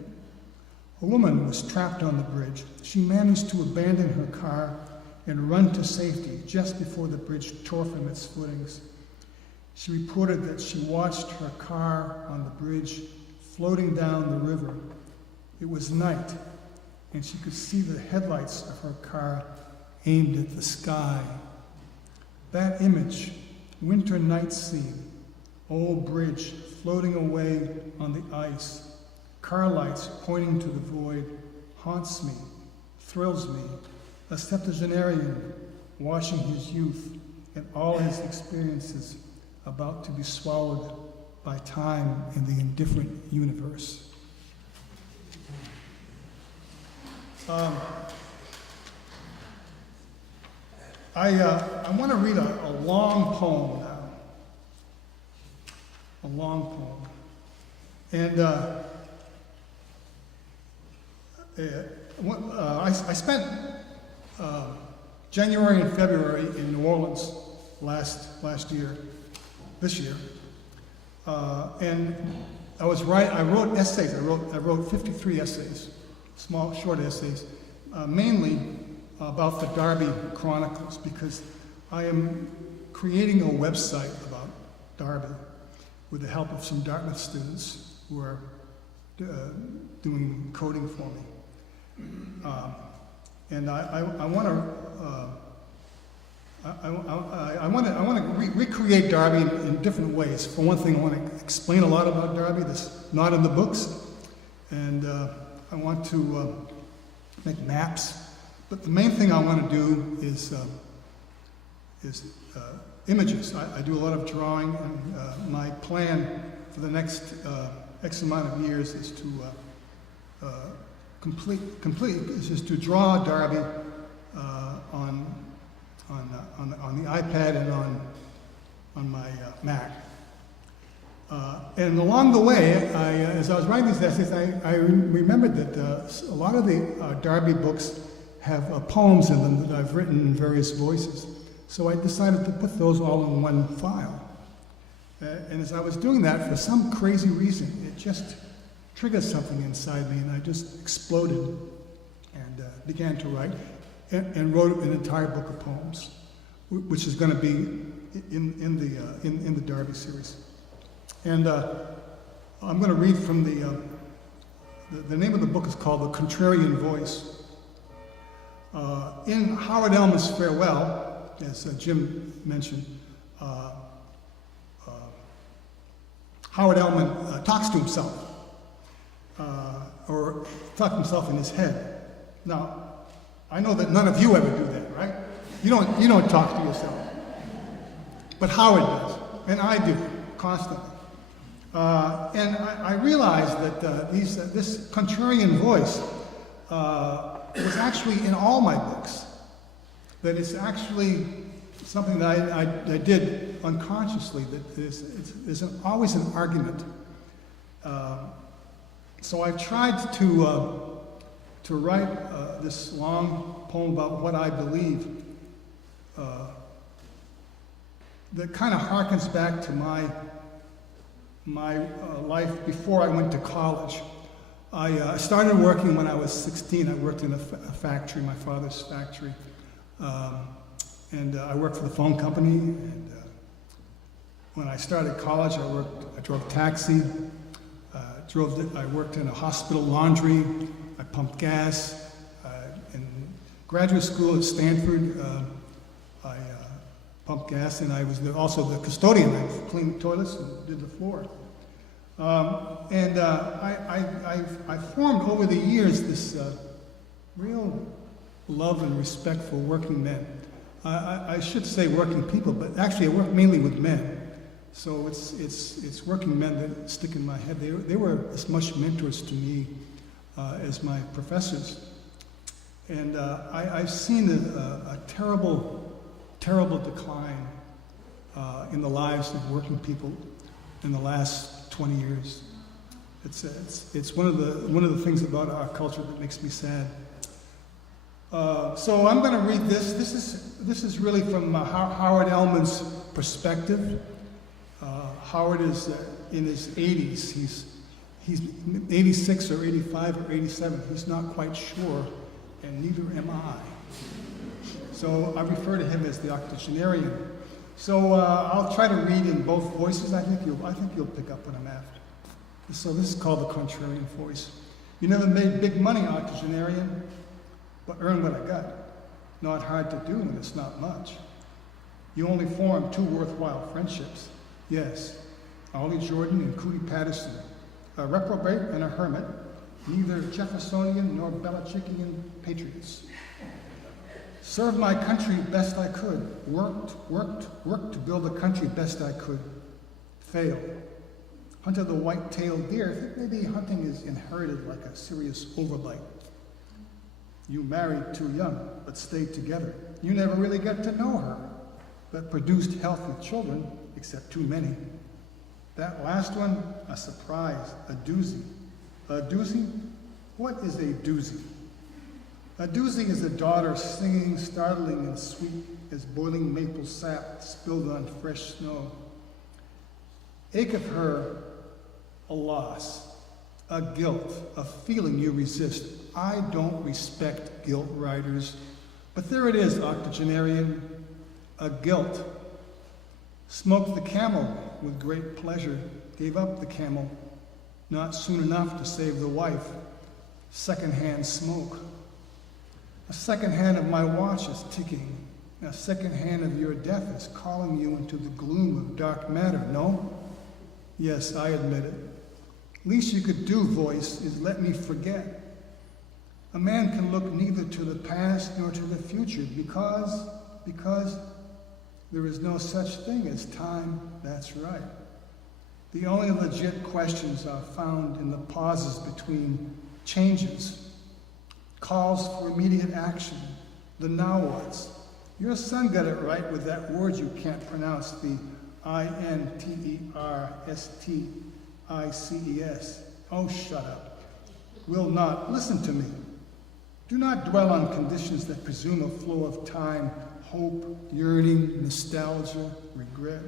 A woman was trapped on the bridge. She managed to abandon her car and run to safety just before the bridge tore from its footings. She reported that she watched her car on the bridge floating down the river. It was night, and she could see the headlights of her car aimed at the sky. That image, winter night scene, old bridge floating away on the ice, car lights pointing to the void, haunts me, thrills me. A septuagenarian watching his youth and all his experiences about to be swallowed by time in the indifferent universe. I want to read a long poem now. A long poem. And I spent January and February in New Orleans this year, and I wrote essays. I wrote 53 essays, small, short essays, mainly about the Darby Chronicles, because I am creating a website about Darby with the help of some Dartmouth students who are doing coding for me. And I want to recreate Derby in different ways. For one thing, I want to explain a lot about Derby that's not in the books, and I want to make maps. But the main thing I want to do is images. I do a lot of drawing, and my plan for the next X amount of years is to is just to draw Derby on the iPad and on my Mac. And along the way, as I was writing these essays, I remembered that a lot of the Derby books have poems in them that I've written in various voices. So I decided to put those all in one file. And as I was doing that, for some crazy reason, it just triggered something inside me, and I just exploded and began to write, and wrote an entire book of poems, which is going to be in the Derby series. And I'm going to read from the name of the book is called The Contrarian Voice. In Howard Ellman's Farewell, as Jim mentioned, Howard Ellman talks to himself, or talks to himself in his head. Now, I know that none of you ever do that, right? You don't talk to yourself, but Howard does, and I do constantly. And I realized that this contrarian voice was actually in all my books. That it's actually something that I did unconsciously, that there's always an argument. So I've tried to write this long poem about what I believe that kind of harkens back to my life before I went to college. I started working when I was 16. I worked in a factory, my father's factory. And I worked for the phone company. And when I started college, I drove taxi. I worked in a hospital laundry. I pumped gas. In graduate school at Stanford, I pumped gas, and I was also the custodian. I cleaned the toilets and did the floor. I formed over the years this real love and respect for working men. I should say working people, but actually I work mainly with men. So it's working men that stick in my head. They were as much mentors to me as my professors. And I've seen a terrible, terrible decline in the lives of working people in the last 20 years. It's one of the things about our culture that makes me sad. So I'm going to read this. This is really from Howard Ellman's perspective. Howard is in his 80s. He's 86 or 85 or 87. He's not quite sure, and neither am I. So I refer to him as the octogenarian. So I'll try to read in both voices. I think you'll pick up what I'm after. So this is called the contrarian voice. You never made big money, octogenarian, but earn what I got. Not hard to do when it's not much. You only formed 2 worthwhile friendships. Yes, Ollie Jordan and Cootie Patterson, a reprobate and a hermit, neither Jeffersonian nor Belichickian patriots. Served my country best I could. Worked to build a country best I could. Failed. Hunted the white-tailed deer. I think maybe hunting is inherited like a serious overbite. You married too young, but stayed together. You never really got to know her, but produced healthy children, except too many. That last one, a surprise, a doozy. A doozy? What is a doozy? A doozy is a daughter singing, startling and sweet as boiling maple sap spilled on fresh snow. Ache of her, a loss, a guilt, a feeling you resist. I don't respect guilt riders, but there it is, octogenarian, a guilt. Smoked the camel with great pleasure, gave up the camel, Not soon enough to save the wife. Second-hand smoke. A second hand of my watch is ticking. A second hand of your death is calling you into the gloom of dark matter, no? Yes, I admit it. Least you could do, voice, is let me forget. A man can look neither to the past nor to the future because there is no such thing as time, that's right. The only legit questions are found in the pauses between changes, calls for immediate action, the now whats. Your son got it right with that word you can't pronounce, the INTERSTICES. Oh, shut up. Will not. Listen to me. Do not dwell on conditions that presume a flow of time, hope, yearning, nostalgia, regret.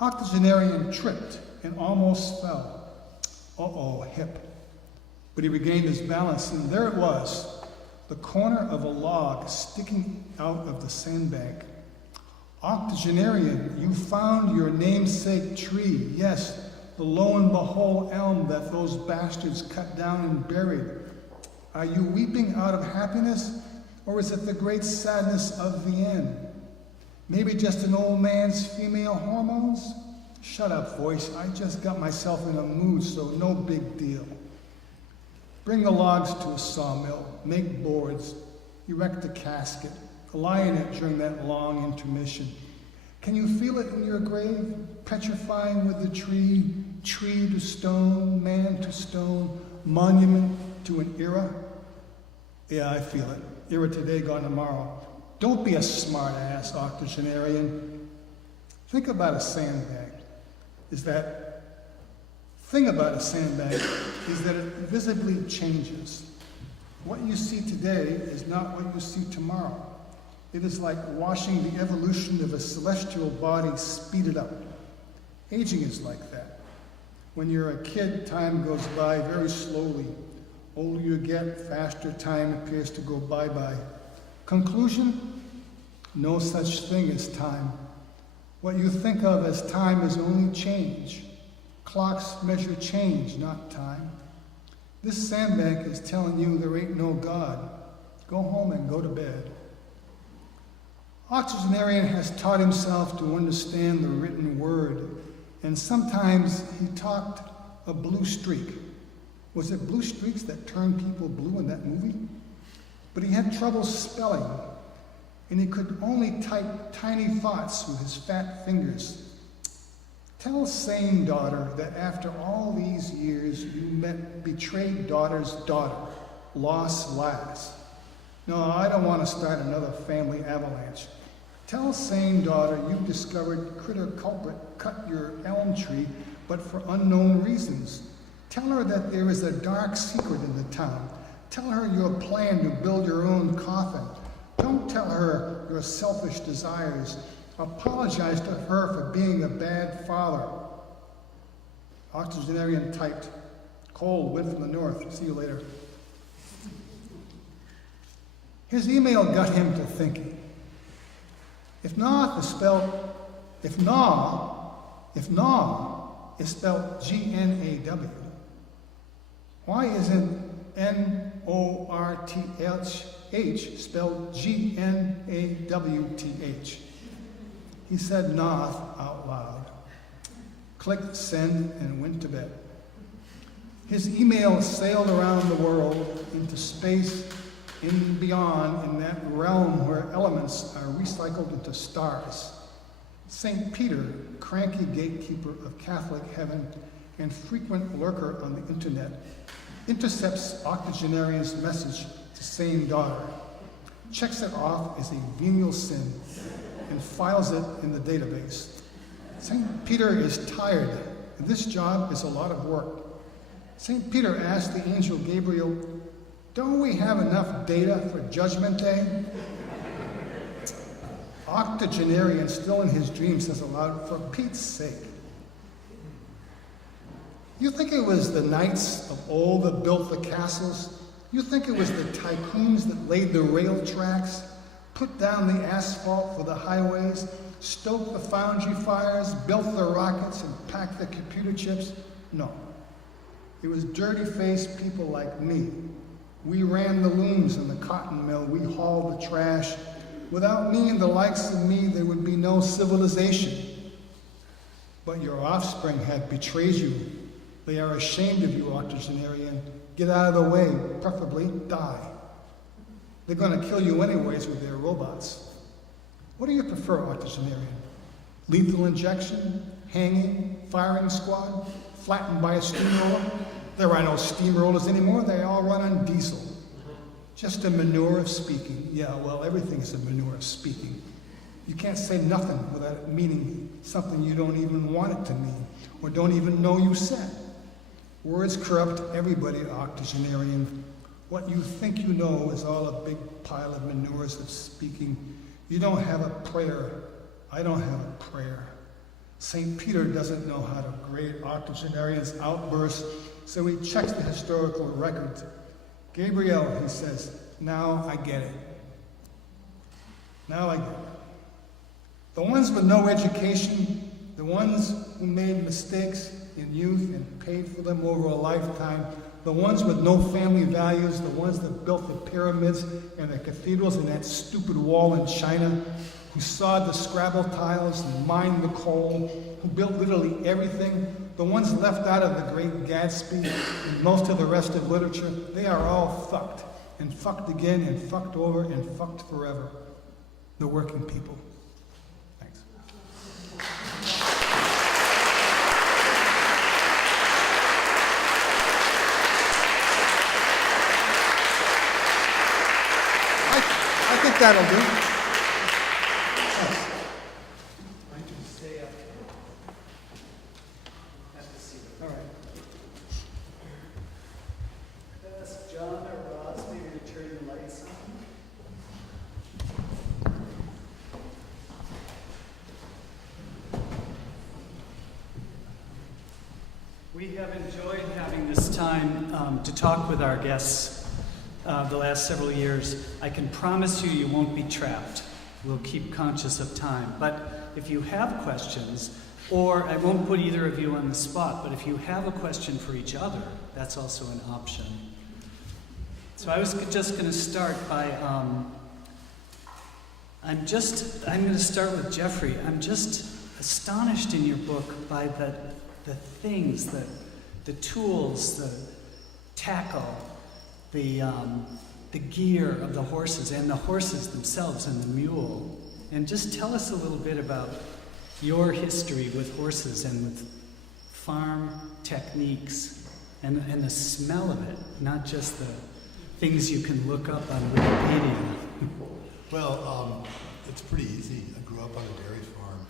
Octogenarian tripped and almost fell. Uh-oh, hip. But he regained his balance, and there it was, the corner of a log sticking out of the sandbank. Octogenarian, you found your namesake tree. Yes, the lo and behold elm that those bastards cut down and buried. Are you weeping out of happiness, or is it the great sadness of the end? Maybe just an old man's female hormones? Shut up, voice. I just got myself in a mood, so no big deal. Bring the logs to a sawmill, make boards, erect a casket, lie in it during that long intermission. Can you feel it in your grave, petrifying with the tree, tree to stone, man to stone, monument to an era? Yeah, I feel it. Era today, gone tomorrow. Don't be a smart-ass, octogenarian. Think about a sandbag. Thing about a sandbag is that it visibly changes. What you see today is not what you see tomorrow. It is like watching the evolution of a celestial body speeded up. Aging is like that. When you're a kid, time goes by very slowly. Older you get, faster time appears to go bye-bye. Conclusion? No such thing as time. What you think of as time is only change. Clocks measure change, not time. This sandbank is telling you there ain't no God. Go home and go to bed. Octogenarian has taught himself to understand the written word, and sometimes he talked a blue streak. Was it blue streaks that turned people blue in that movie? But he had trouble spelling, and he could only type tiny thoughts with his fat fingers. Tell sane daughter that after all these years you met betrayed daughter's daughter, lost lass. No, I don't want to start another family avalanche. Tell sane daughter you've discovered critter culprit cut your elm tree, but for unknown reasons. Tell her that there is a dark secret in the town. Tell her your plan to build your own coffin. Don't tell her your selfish desires. Apologize to her for being a bad father. Octogenarian typed. Cold, wind from the north. See you later. His email got him to thinking. If nah is spelled G-N-A-W, why isn't N-O-R-T-H spelled G-N-A-W-T-H? He said Noth out loud, clicked send, and went to bed. His email sailed around the world, into space, in beyond, in that realm where elements are recycled into stars. St. Peter, cranky gatekeeper of Catholic heaven and frequent lurker on the internet, intercepts octogenarian's message to sane daughter, checks it off as a venial sin, and files it in the database. St. Peter is tired, and this job is a lot of work. St. Peter asked the angel Gabriel, "Don't we have enough data for Judgment Day?" Octogenarian, still in his dream, says aloud, "For Pete's sake." You think it was the knights of old that built the castles? You think it was the tycoons that laid the rail tracks, put down the asphalt for the highways, stoked the foundry fires, built the rockets, and packed the computer chips? No. It was dirty-faced people like me. We ran the looms and the cotton mill. We hauled the trash. Without me and the likes of me, there would be no civilization. But your offspring had betrayed you. They are ashamed of you, octogenarian. Get out of the way, preferably die. They're going to kill you anyways with their robots. What do you prefer, octogenarian? Lethal injection, hanging, firing squad, flattened by a steamroller? There are no steamrollers anymore. They all run on diesel. Just a manure of speaking. Yeah, well, everything is a manure of speaking. You can't say nothing without it meaning something you don't even want it to mean, or don't even know you said. Words corrupt everybody, octogenarian. What you think you know is all a big pile of manures of speaking. You don't have a prayer. I don't have a prayer. St. Peter doesn't know how to grade octogenarian's outbursts, so he checks the historical records. Gabriel, he says, now I get it. Now I get it. The ones with no education, the ones who made mistakes in youth and paid for them over a lifetime, the ones with no family values, the ones that built the pyramids and the cathedrals and that stupid wall in China, who sawed the Scrabble tiles and mined the coal, who built literally everything, the ones left out of The Great Gatsby and most of the rest of literature, they are all fucked, and fucked again, and fucked over, and fucked forever. The working people. Thanks. I think that'll do. All right. Ask John or Ross maybe to turn the lights on. We have enjoyed having this time to talk with our guests the last several years. I can promise you, you won't be trapped. We'll keep conscious of time. But if you have questions, or I won't put either of you on the spot, but if you have a question for each other, that's also an option. So I was just going to start by, I'm going to start with Jeffrey. I'm just astonished in your book by the things, the tools, the tackle, the gear of the horses, and the horses themselves, and the mule. And just tell us a little bit about your history with horses and with farm techniques and the smell of it, not just the things you can look up on Wikipedia. Well, it's pretty easy. I grew up on a dairy farm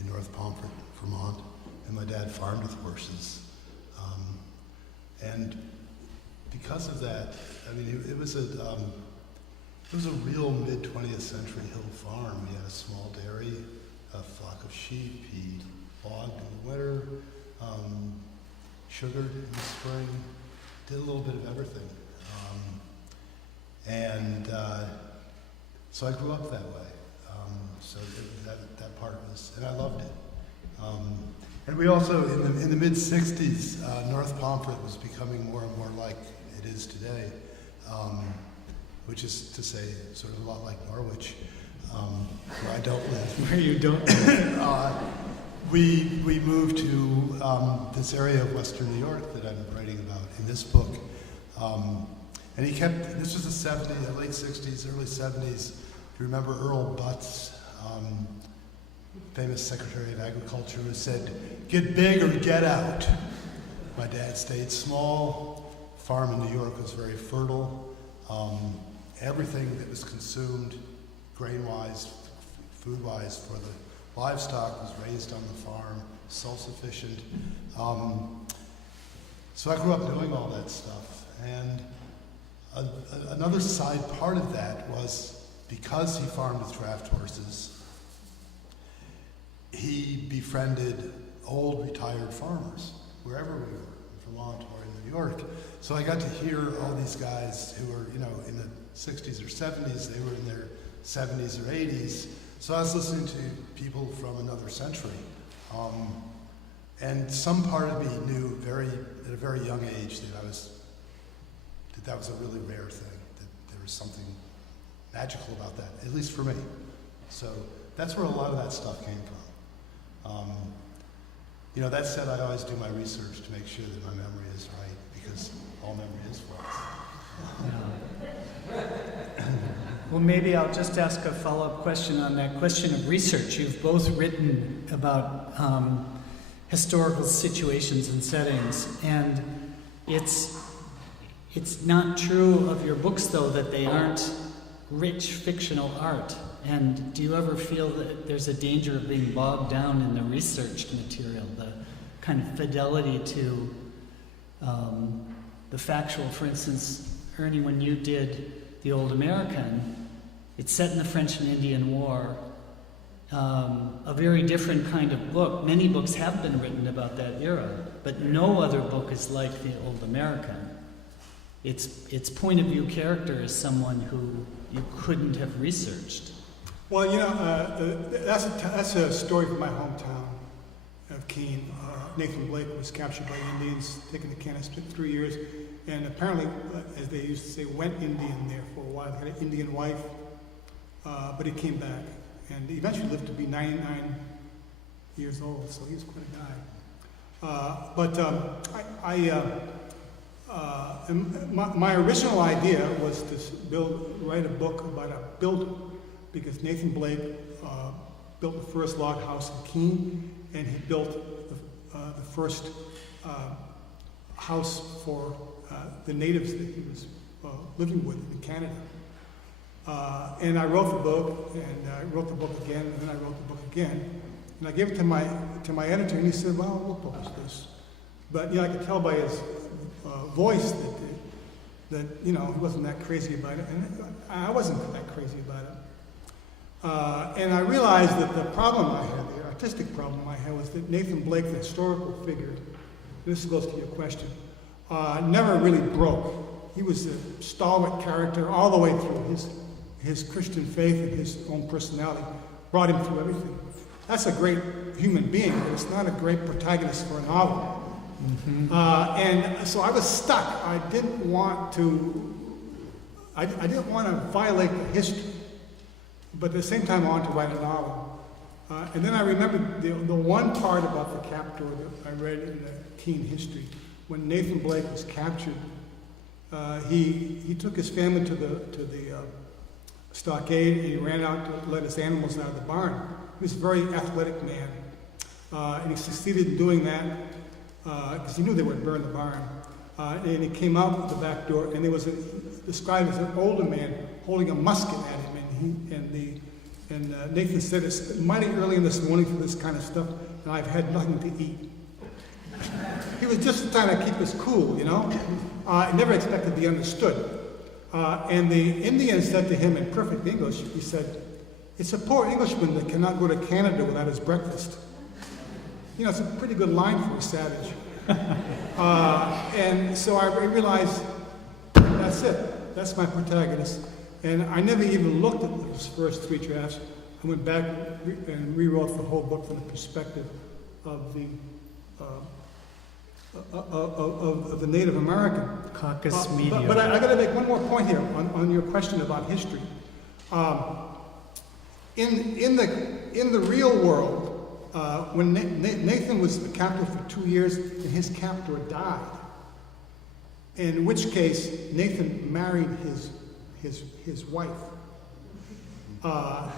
in North Pomfret, Vermont, and my dad farmed with horses. And because of that, I mean, it was a real mid-20th century hill farm. We had a small dairy, a flock of sheep. He logged in the winter, sugared in the spring, did a little bit of everything. So I grew up that way. So that part was, and I loved it. And we also, in the mid-60s, North Pomfret was becoming more and more like it is today, which is to say, sort of a lot like Norwich, where I don't live. Where you don't live. We moved to this area of Western New York that I'm writing about in this book. And he kept, this was the 70s, late 60s, early 70s. Do you remember Earl Butz, famous Secretary of Agriculture, who said, "Get big or get out"? My dad stayed small. Farm in New York was very fertile. Everything that was consumed, grain-wise, food-wise, for the livestock was raised on the farm, self-sufficient. So I grew up doing all that stuff. And another side part of that was, because he farmed with draft horses, he befriended old retired farmers, wherever we were, in Vermont or in New York. So I got to hear all these guys who were, in the 60s or 70s, they were in their 70s or 80s. So I was listening to people from another century. And some part of me knew at a very young age that that was a really rare thing, that there was something magical about that, at least for me. So that's where a lot of that stuff came from. That said, I always do my research to make sure that my memory is right, because all memory is false. Well, maybe I'll just ask a follow-up question on that question of research. You've both written about historical situations and settings, and it's not true of your books, though, that they aren't rich fictional art. And do you ever feel that there's a danger of being bogged down in the researched material, the kind of fidelity to the factual? For instance, Ernie, when you did The Old American, it's set in the French and Indian War, a very different kind of book. Many books have been written about that era, but no other book is like The Old American. Its point of view character is someone who you couldn't have researched. Well, that's a story from my hometown of Keene. Nathan Blake was captured by Indians, taken to Canada, spent 3 years, and apparently, as they used to say, went Indian there for a while. He had an Indian wife, but he came back, and he eventually lived to be 99 years old, so he was quite a guy. My original idea was to write a book about a builder, because Nathan Blake built the first log house in Keene, and he built the first house for the natives that he was living with in Canada. And I wrote the book, and I wrote the book again, and then I wrote the book again, and I gave it to my editor, and he said, "Well, we'll publish this." But I could tell by his voice that he wasn't that crazy about it, and I wasn't that crazy about it. And I realized that the problem I had, the artistic problem I had, was that Nathan Blake, the historical figure, this goes to your question, never really broke. He was a stalwart character all the way through. His Christian faith and his own personality brought him through everything. That's a great human being, but it's not a great protagonist for a novel. Mm-hmm. And so I was stuck. I didn't want to violate the history, but at the same time I wanted to write a novel. And then I remembered the one part about the captor that I read in the Keene history. When Nathan Blake was captured, he took his family to the stockade, and he ran out to let his animals out of the barn. He was a very athletic man, and he succeeded in doing that because he knew they would burn the barn. And he came out the back door, and there was described as an older man holding a musket at him, and Nathan said, "It's mighty early in this morning for this kind of stuff, and I've had nothing to eat." He was just trying to keep us cool, I never expected to be understood. And the Indian said to him in perfect English, he said, "It's a poor Englishman that cannot go to Canada without his breakfast." It's a pretty good line for a savage. And so I realized, that's it. That's my protagonist. And I never even looked at those first 3 drafts. I went back and rewrote the whole book from the perspective of the Native American. Caucus media. But I got to make one more point here on your question about history. In the real world, when Nathan was the captor for 2 years, and his captor died, in which case Nathan married his wife.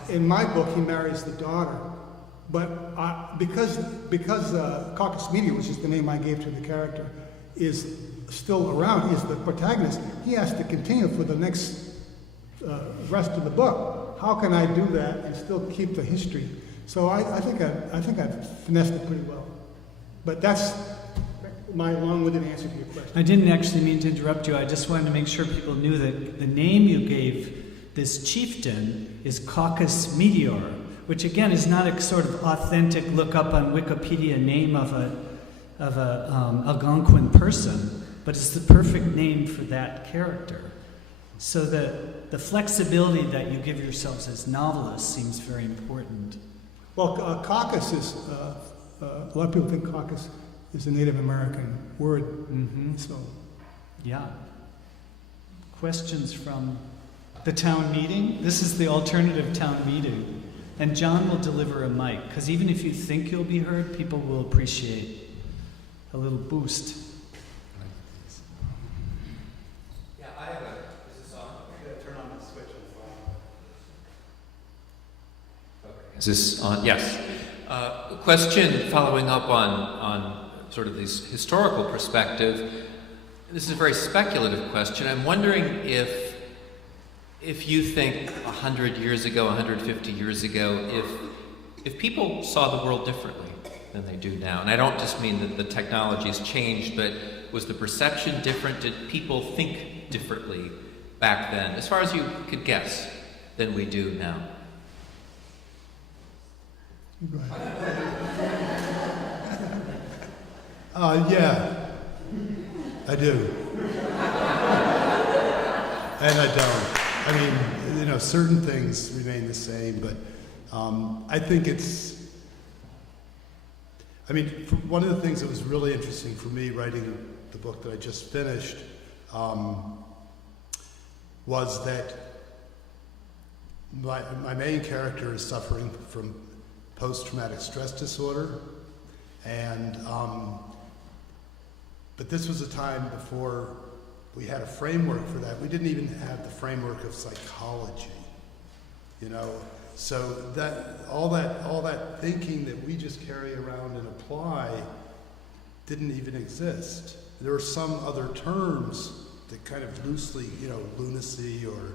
In my book, he marries the daughter. But because Caucus Media, which is the name I gave to the character, is still around, is the protagonist, he has to continue for the next rest of the book. How can I do that and still keep the history? So I think I've finessed it pretty well. But that's my long-winded answer to your question. I didn't actually mean to interrupt you. I just wanted to make sure people knew that the name you gave this chieftain is Caucus Meteor, which again is not a sort of authentic look up on Wikipedia name of a Algonquin person, but it's the perfect name for that character. So the flexibility that you give yourselves as novelists seems very important. Well, Caucus is a lot of people think caucus is a Native American word. Mm-hmm. So, Yeah. Questions from the town meeting? This is the alternative town meeting. And John will deliver a mic, because even if you think you'll be heard, people will appreciate a little boost. Yeah, I have a. Is this on? Turn on the switch. Is this on? Yes. Question following up on sort of this historical perspective. This is a very speculative question. I'm wondering if you think 100 years ago, 150 years ago, if people saw the world differently than they do now, and I don't just mean that the technology's changed, but was the perception different? Did people think differently back then, as far as you could guess, than we do now? you go ahead. Yeah, I do. And I don't. I mean, certain things remain the same, but I think one of the things that was really interesting for me writing the book that I just finished was that my main character is suffering from post-traumatic stress disorder, and but this was a time before we had a framework for that. We didn't even have the framework of psychology, So that all that thinking that we just carry around and apply didn't even exist. There were some other terms that kind of loosely, lunacy or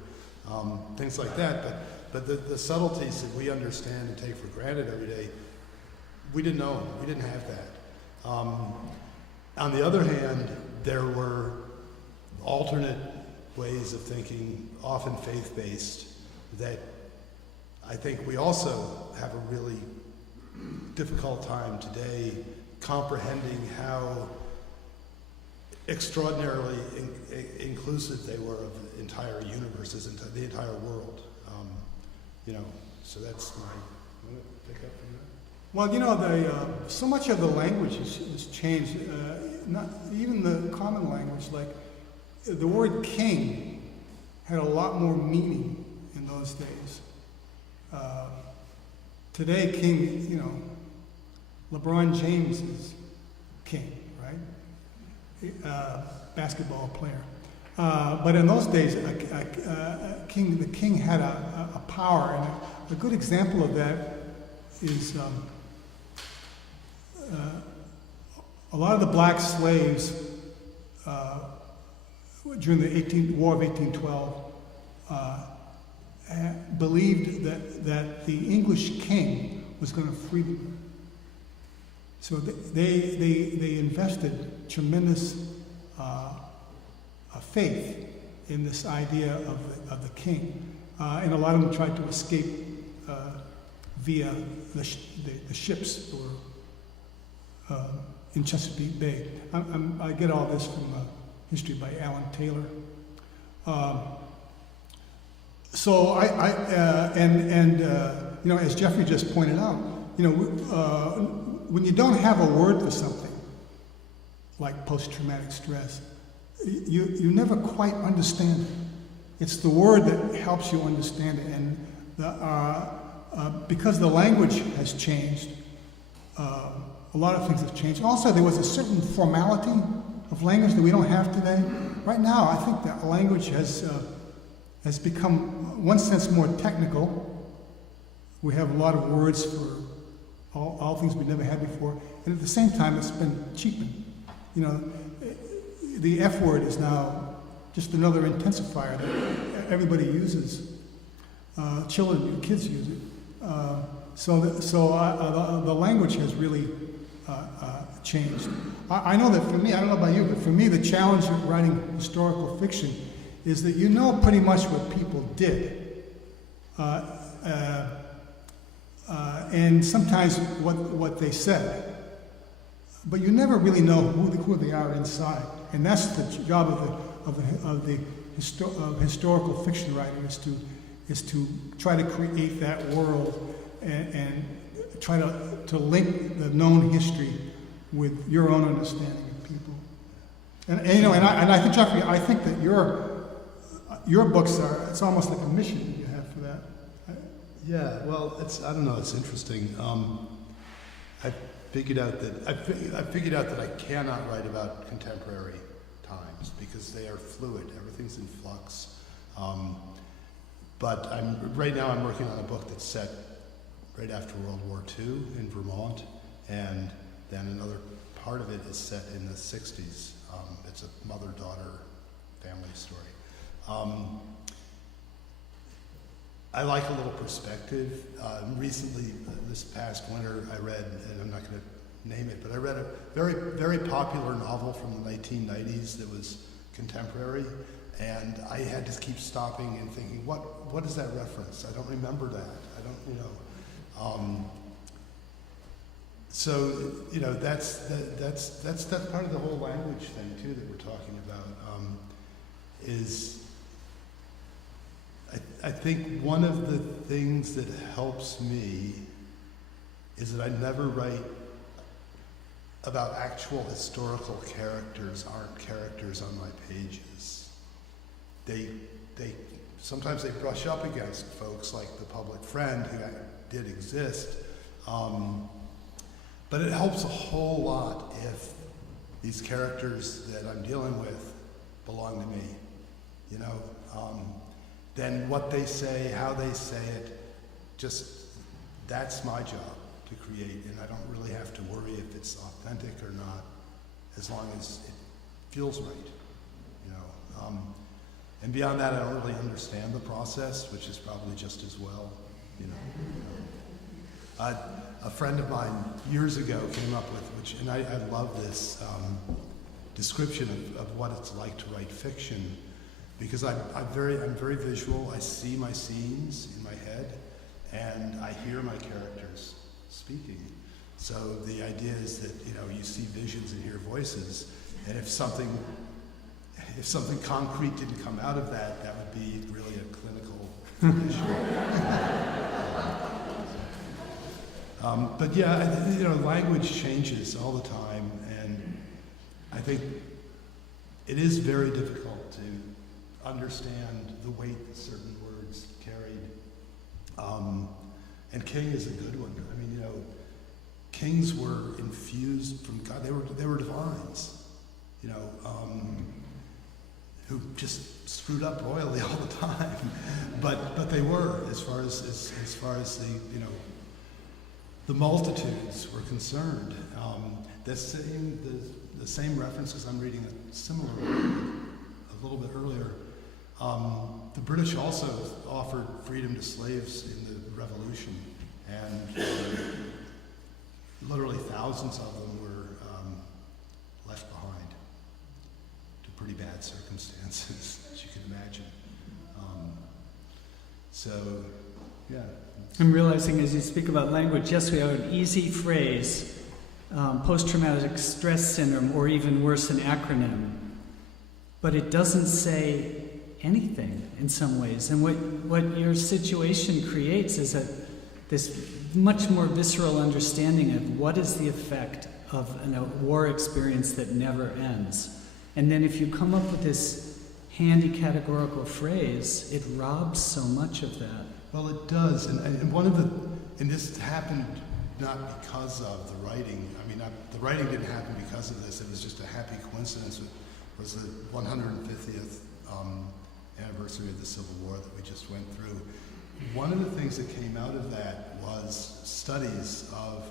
things like that. But the subtleties that we understand and take for granted every day, we didn't know them. We didn't have that. On the other hand, there were alternate ways of thinking, often faith-based, that I think we also have a really difficult time today comprehending how extraordinarily inclusive they were of the entire universes, the entire world. So that's my. I'm going to pick up from that. Well, so much of the language has changed. Not even the common language, like the word king had a lot more meaning in those days. Today, king, LeBron James is king, right? Basketball player. But in those days, the king had a power, and a good example of that is a lot of the black slaves during the War of 1812 believed that the English king was going to free them. So they invested tremendous faith in this idea of the king, and a lot of them tried to escape via the ships that were in Chesapeake Bay. I get all this from history by Alan Taylor. So as Jeffrey just pointed out, when you don't have a word for something like post-traumatic stress, you never quite understand it. It's the word that helps you understand it, and because the language has changed, a lot of things have changed. Also, there was a certain formality of language that we don't have today. Right now, I think that language has become, in one sense, more technical. We have a lot of words for all things we never had before, and at the same time, it's been cheapened. The F word is now just another intensifier that everybody uses. Children, kids use it. So the language has really changed. I know that for me, I don't know about you, but for me, the challenge of writing historical fiction is that you know pretty much what people did. And sometimes what they said. But you never really know who they are inside. And that's the job of historical fiction writing, is to try to create that world and try to link the known history with your own understanding of people. And you know, and I think, Jeffrey, I think that your books are, it's almost like a mission you have for that. Yeah, well, I don't know, it's interesting. I figured out that I cannot write about contemporary times because they are fluid. Everything's in flux. But right now I'm working on a book that's set right after World War II in Vermont, and then another part of it is set in the 60s. It's a mother-daughter family story. I like a little perspective. Recently, this past winter, I read, and I'm not going to name it, but I read a very, very popular novel from the 1990s that was contemporary, and I had to keep stopping and thinking, what is that reference? I don't remember that. I don't, you know. So, you know, that's part of the whole language thing too that we're talking about. I think one of the things that helps me is that I never write about actual historical characters, aren't characters on my pages. Sometimes they brush up against folks like the public friend who did exist, but it helps a whole lot if these characters that I'm dealing with belong to me, you know. Then what they say, how they say it, that's my job to create, and I don't really have to worry if it's authentic or not, as long as it feels right, you know. And beyond that, I don't really understand the process, which is probably just as well, you know. A friend of mine years ago came up with, and I love this description of what it's like to write fiction, because I'm very visual. I see my scenes in my head, and I hear my characters speaking. So the idea is that, you know, you see visions and hear voices, and if something concrete didn't come out of that, that would be really a clinical issue. But yeah, you know, language changes all the time, and I think it is very difficult to understand the weight that certain words carried. And king is a good one. I mean, you know, kings were infused from God. They were divines, you know, who just screwed up royally all the time. But they were, as far as the, you know, the multitudes were concerned. The same references I'm reading a similar a little bit earlier. The British also offered freedom to slaves in the Revolution, and literally thousands of them were left behind to pretty bad circumstances, as you can imagine. So, yeah. I'm realizing as you speak about language, yes, we have an easy phrase, post-traumatic stress syndrome, or even worse, an acronym. But it doesn't say anything in some ways. And what your situation creates is this much more visceral understanding of what is the effect of a war experience that never ends. And then if you come up with this handy categorical phrase, it robs so much of that. Well, it does, and this happened not because of the writing. I mean, the writing didn't happen because of this. It was just a happy coincidence. It was the 150th anniversary of the Civil War that we just went through. One of the things that came out of that was studies of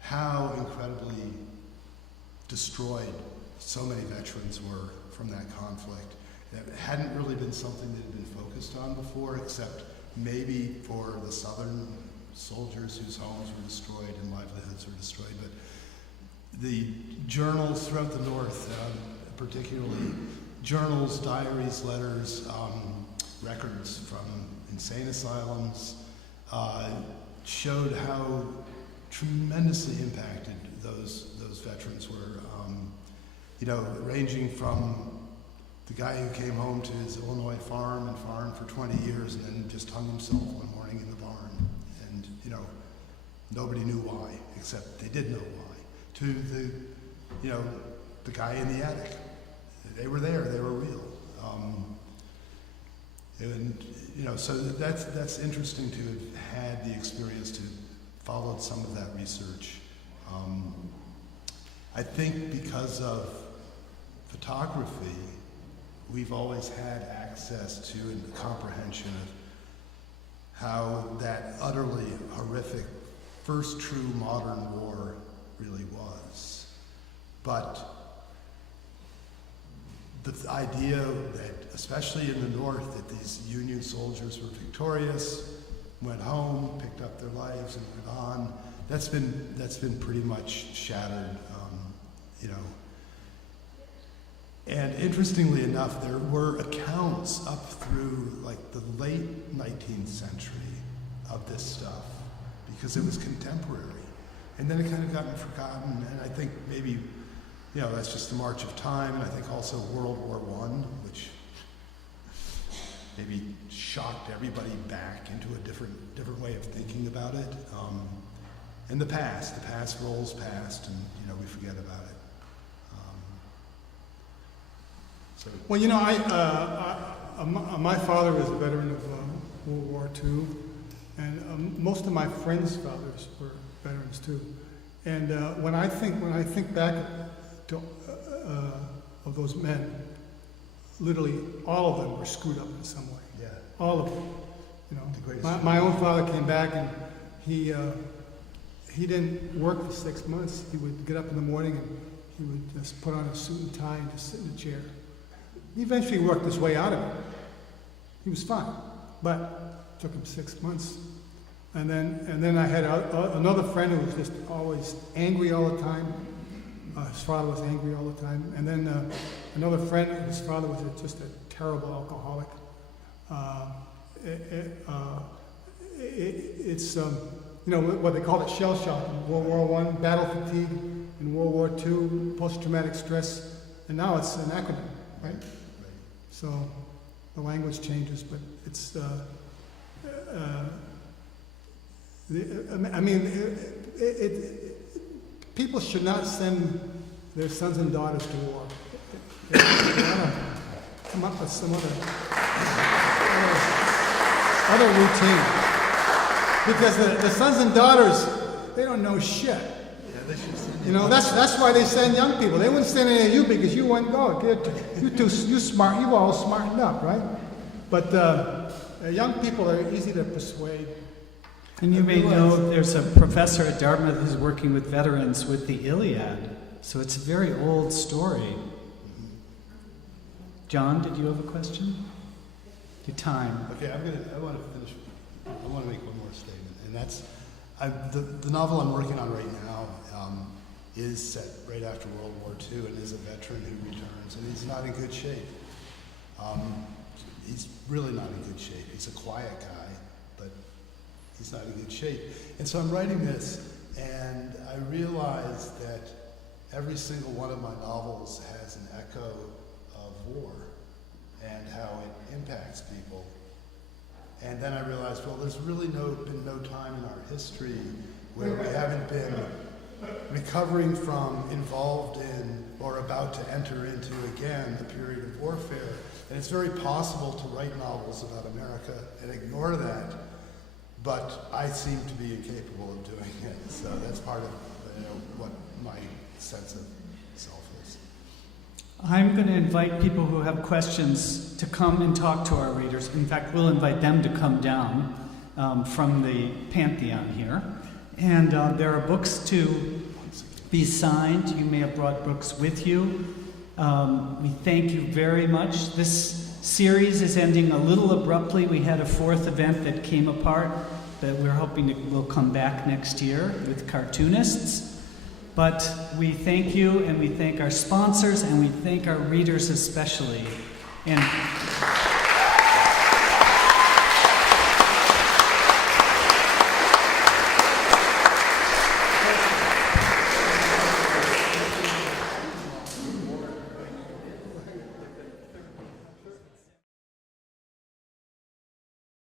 how incredibly destroyed so many veterans were from that conflict. That hadn't really been something that had been focused on before, except maybe for the Southern soldiers whose homes were destroyed and livelihoods were destroyed. But the journals throughout the North, particularly journals, diaries, letters, records from insane asylums, showed how tremendously impacted those veterans were. You know, ranging from the guy who came home to his Illinois farm and farmed for 20 years and then just hung himself one morning in the barn. And, you know, Nobody knew why, except they did know why. To the guy in the attic. They were there, they were real. So that's interesting to have had the experience to follow some of that research. I think because of photography, we've always had access to and comprehension of how that utterly horrific first true modern war really was. But the idea that, especially in the North, that these Union soldiers were victorious, went home, picked up their lives, and went on, that's been pretty much shattered, And interestingly enough, there were accounts up through like the late 19th century of this stuff, because it was contemporary. And then it kind of gotten forgotten, and I think maybe, that's just the march of time, and I think also World War I, which maybe shocked everybody back into a different way of thinking about it. And the past rolls past, and we forget about it. Well, my father was a veteran of World War II, and most of my friends' fathers were veterans too. And when I think back to of those men, literally all of them were screwed up in some way. Yeah. All of them. The greatest My own father came back, and he didn't work for 6 months. He would get up in the morning and he would just put on a suit and tie and just sit in a chair. He eventually worked his way out of it. He was fine, but it took him 6 months. And then I had another friend who was just always angry all the time. His father was angry all the time. And then another friend, his father was just a terrible alcoholic. It's what they call it, shell shock in World War I, battle fatigue in World War II, post-traumatic stress, and now it's an acronym, right? So the language changes, but it's, people should not send their sons and daughters to war. They ought to come up with some other routine. Because the sons and daughters, they don't know shit. Yeah, they should send that's why they send young people. They wouldn't send any of you because you wouldn't go. You smart. You all smartened up, right? But young people are easy to persuade. And you may know there's a professor at Dartmouth who's working with veterans with the Iliad. So it's a very old story. John, did you have a question? Your time. Okay, I want to finish. I want to make one more statement, and that's the novel I'm working on right now is set right after World War II, and is a veteran who returns, and he's not in good shape. He's really not in good shape. He's a quiet guy, but he's not in good shape. And so I'm writing this, and I realize that every single one of my novels has an echo of war and how it impacts people. And then I realized, well, there's really been no time in our history where we haven't been recovering from, involved in, or about to enter into again the period of warfare. And it's very possible to write novels about America and ignore that, but I seem to be incapable of doing it. So that's part of what my sense of self is. I'm going to invite people who have questions to come and talk to our readers. In fact, we'll invite them to come down from the Pantheon here. And there are books to be signed. You may have brought books with you. We thank you very much. This series is ending a little abruptly. We had a fourth event that came apart that we're hoping will come back next year with cartoonists. But we thank you, and we thank our sponsors, and we thank our readers especially. And